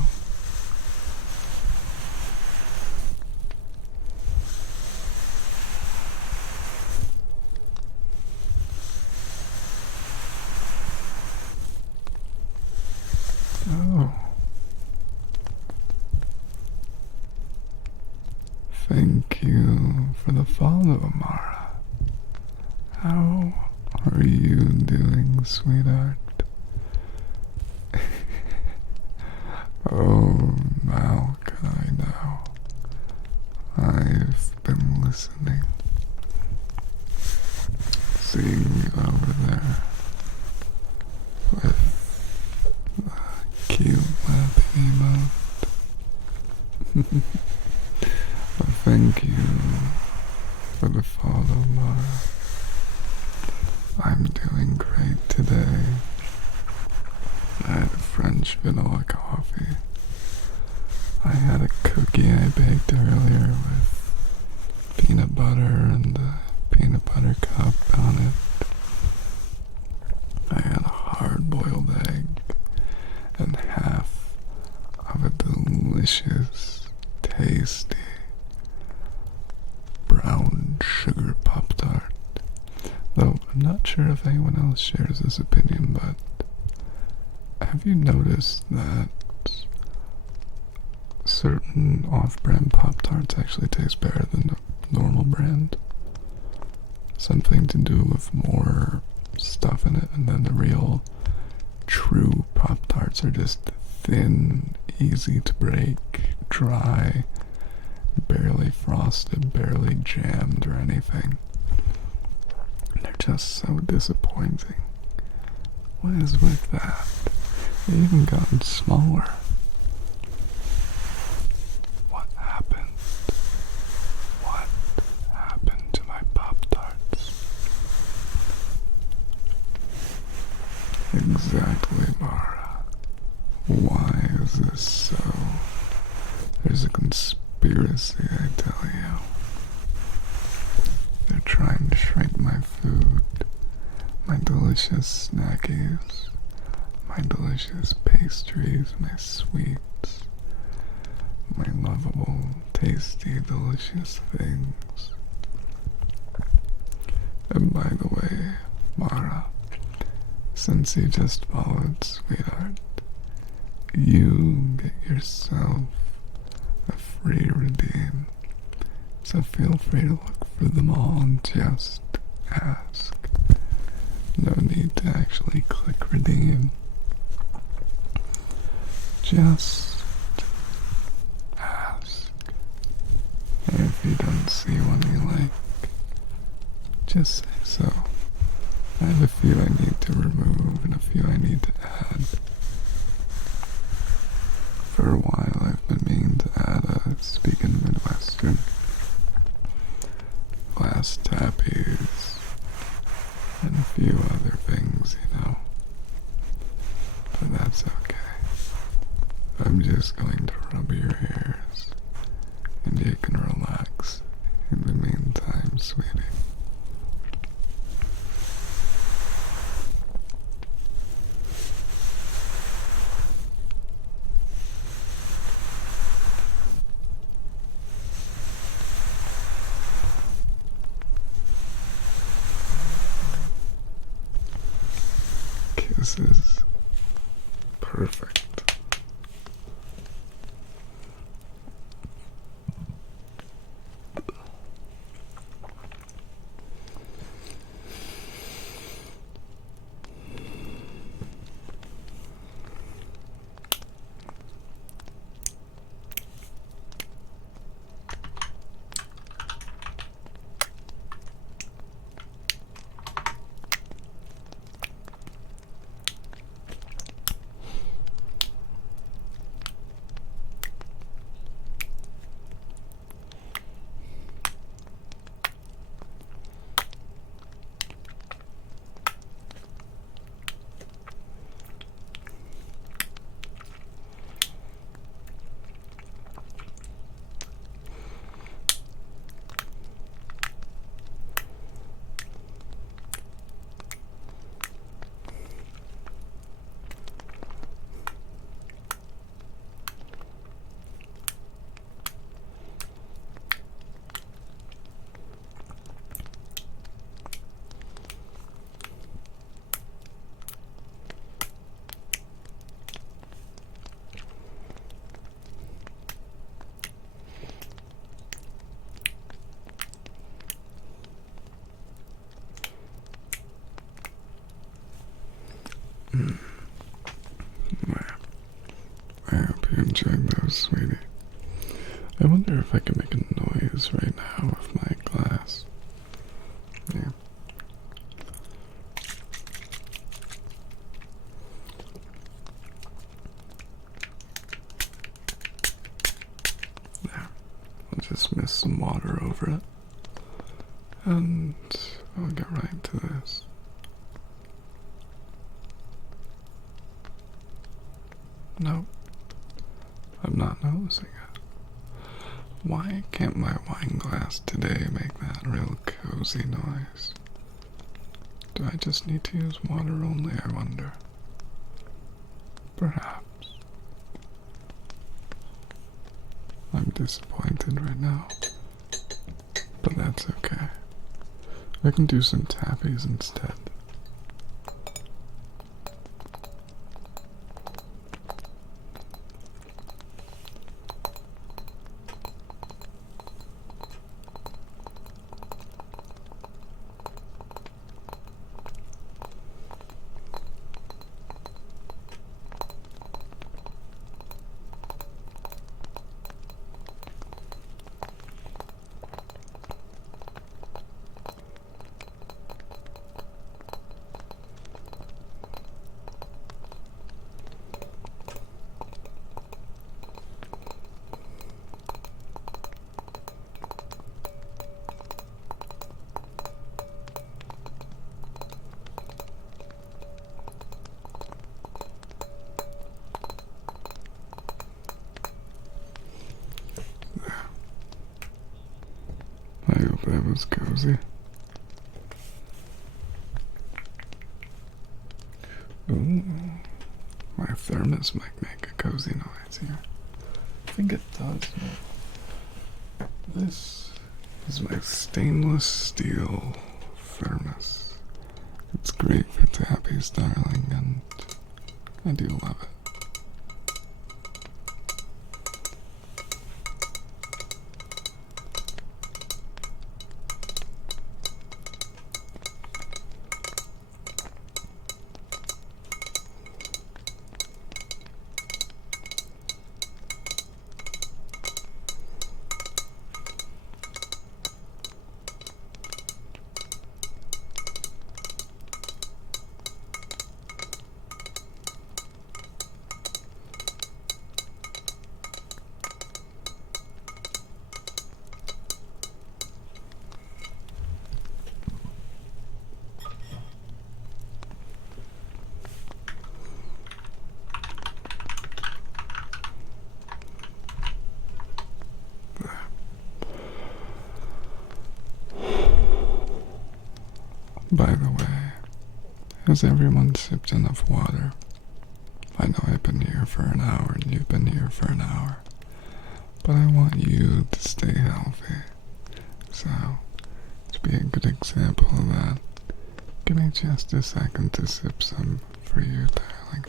Oh. Thank you for the follow, Mara. How are you doing, sweetheart? Oh, how can I know? I've been listening. Seeing you over there with the cute laughing emote. Thank you for the follow, Mara. I'm doing great today. I had a French vanilla coffee. I had a cookie I baked earlier with peanut butter and a peanut butter cup on it. I had a hard-boiled egg and half of a delicious, tasty brown sugar Pop-Tart. Though I'm not sure if anyone else shares this opinion, but have you noticed that certain off-brand Pop-Tarts actually taste better than the normal brand? Something to do with more stuff in it, and then the real true Pop-Tarts are just thin, easy to break, dry, barely frosted, barely jammed or anything. They're just so disappointing. What is with that? They even gotten smaller. What happened? What happened to my Pop-Tarts? Exactly, Mara. Why is this so? There's a conspiracy, I tell you. They're trying to shrink my food, my delicious snackies, my delicious pastries, my sweets, my lovable, tasty, delicious things. And by the way, Mara, since you just followed, sweetheart, you get yourself a free redeem. So feel free to look for them all and just ask. No need to actually click redeem. Just ask. And if you don't see one you like, just say so. I have a few I need to remove and a few I need to add. For a while I've been meaning to add a Speaking Midwestern, glass tappies, and a few other things, you know. But that's okay. I'm just going to rub your ears, and you can relax in the meantime, sweetie. Kisses. Perfect. hope you're enjoying those, sweetie. I wonder if I can make a noise right now with my glass. Yeah. There. I'll just mist some water over it. And I'll get right to this. Nope. I'm not noticing it. Why can't my wine glass today make that real cozy noise? Do I just need to use water only, I wonder? Perhaps. I'm disappointed right now. But that's okay. I can do some tappies instead. I hope that was cozy. Ooh, my thermos might make a cozy noise here. I think it does. This is my stainless steel thermos. It's great for tappies, darling, and I do love it. By the way, has everyone sipped enough water? I know I've been here for an hour and you've been here for an hour, but I want you to stay healthy. So, to be a good example of that, give me just a second to sip some for you, darling.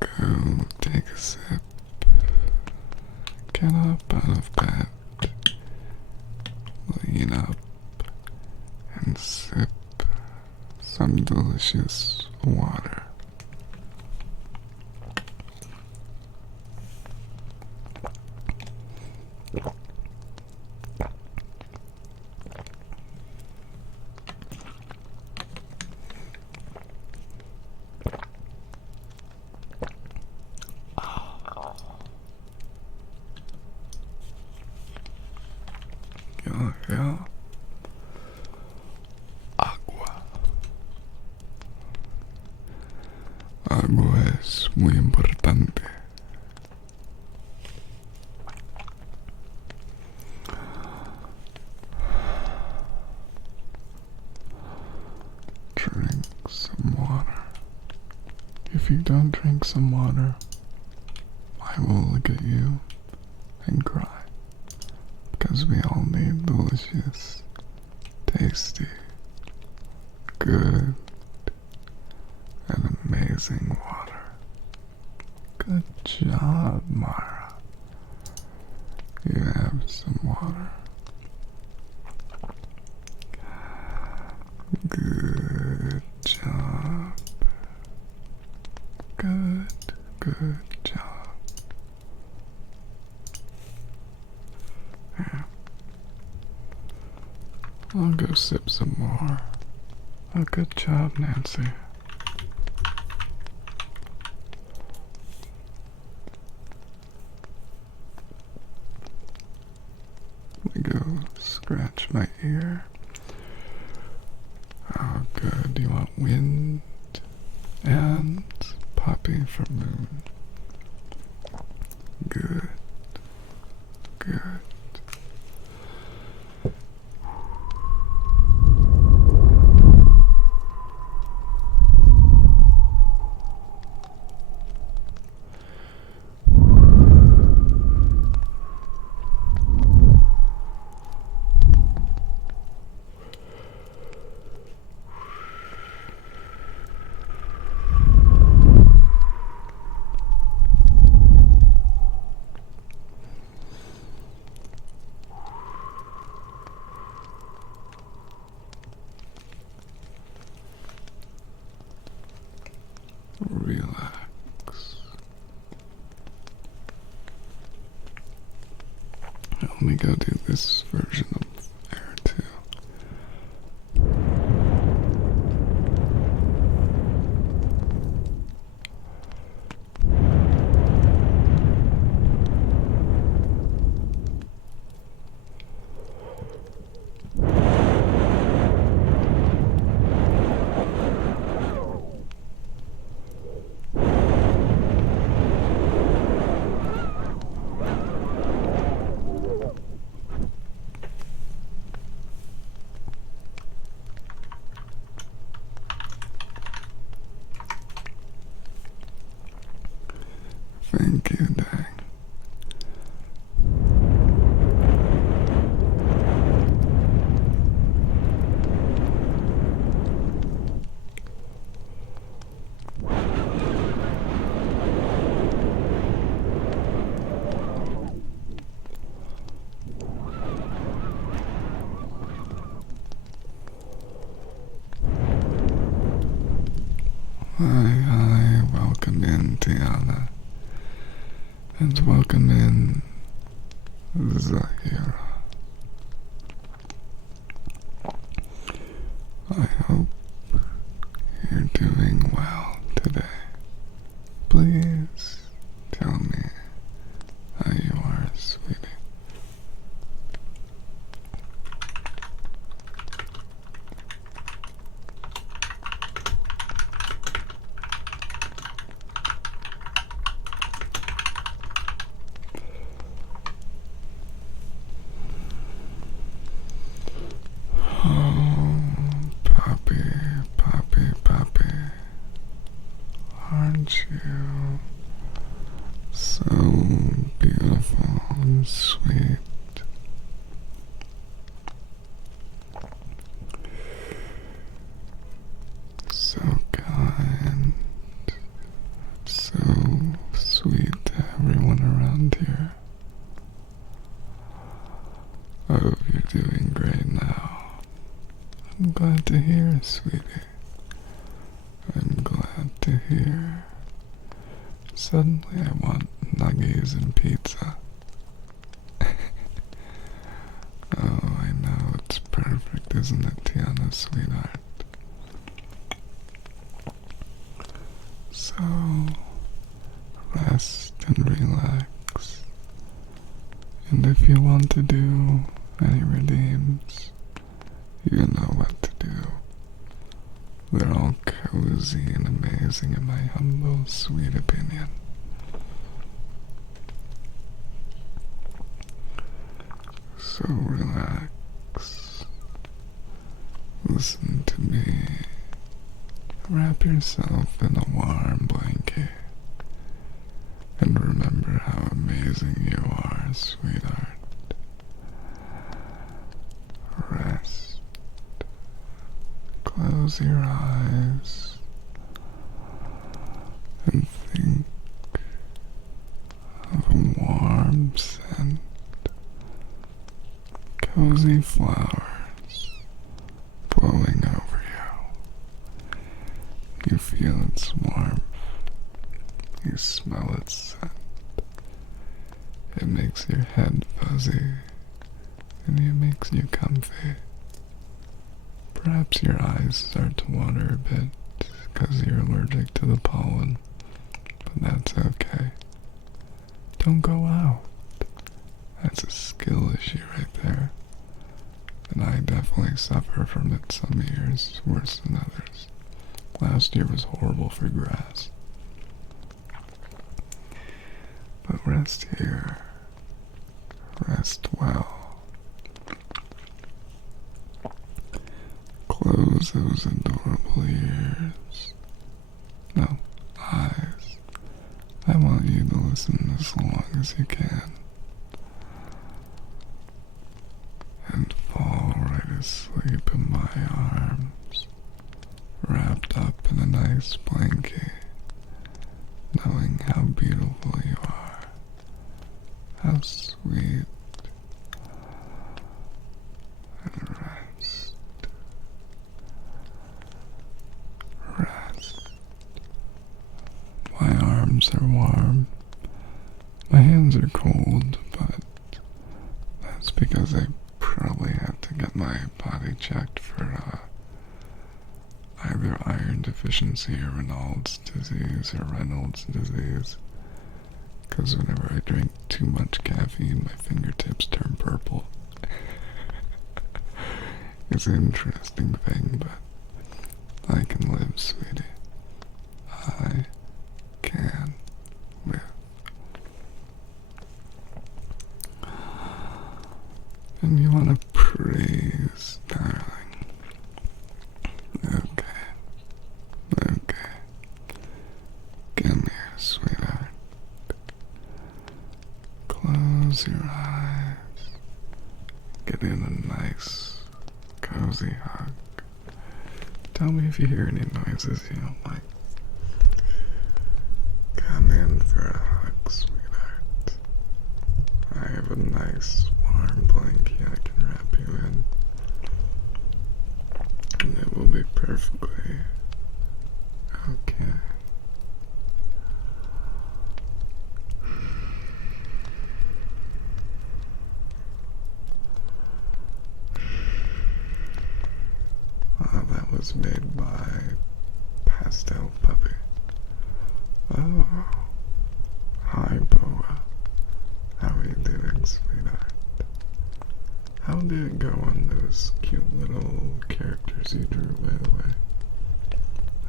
Go take a sip. Get up out of bed, lean up, and sip some delicious water. Yeah. Agua. Agua es muy importante. Drink some water. If you don't drink some water, I will look at you and cry. Because we all need delicious, tasty, good, and amazing water. Good job, Mara. You have some water. Good job. go sip some more. Oh, good job, Nancy. Let me go scratch my ear. Oh, good. You want wind and poppy for moon. Good. Good. Relax. Let me go do this version of air too. Thank you, Dang. Hi, welcome in, Tiana. And welcome in, Zahira. I hope you're doing well today. Please tell me how you are, sweetie. Oh, Poppy, Poppy, Poppy, aren't you so beautiful and sweet? So kind, so sweet to everyone around here. I hope you're doing great now. I'm glad to hear, sweetie. I'm glad to hear. Suddenly I want nuggies and pizza. Oh, I know, it's perfect, isn't it, Tiana, sweetheart? So, rest and relax. And if you want to do any redeems, you know what to do. They're all cozy and amazing in my humble, sweet opinion. So relax. Listen to me. Wrap yourself in a warm blanket. And remember how amazing you are, sweetheart. Rest. Close your eyes and think of a warm scent, cozy flowers blowing over you. You feel its warmth, you smell its scent. It makes your head fuzzy and it makes you comfy. Perhaps your eyes start to water a bit because you're allergic to the pollen, but that's okay. Don't go out. That's a skill issue right there. And I definitely suffer from it some years worse than others. Last year was horrible for grass. But rest here. Rest well. Close those adorable ears. No, eyes. I want you to listen as long as you can. And fall right asleep in my arms, wrapped up in a nice blanket, knowing how beautiful you are, how sweet, and rest, rest. My arms are warm, my hands are cold, but that's because I probably have to get my body checked for either iron deficiency or Reynolds disease, because whenever I drink too much caffeine my fingertips turn purple. It's an interesting thing, but I can live, sweetie. I can live. And you want to praise, darling. Okay. Come here, sweetheart. Close your eyes. Get in a nice, cozy hug. Tell me if you hear any noises you don't like. Come in for a hug, sweetheart. I have a nice warm blanket I can wrap you in, and it will be perfectly okay. That was made by Pastel Puppy. Oh, hi Boa. How are you doing, sweetheart? How did it go on those cute little characters you drew, by the way?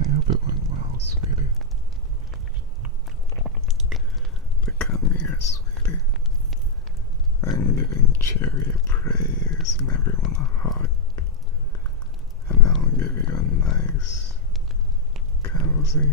I hope it went well, sweetie. But come here, sweetie. I'm giving Cherry a praise and everyone a hug. And I'll give you a nice, cozy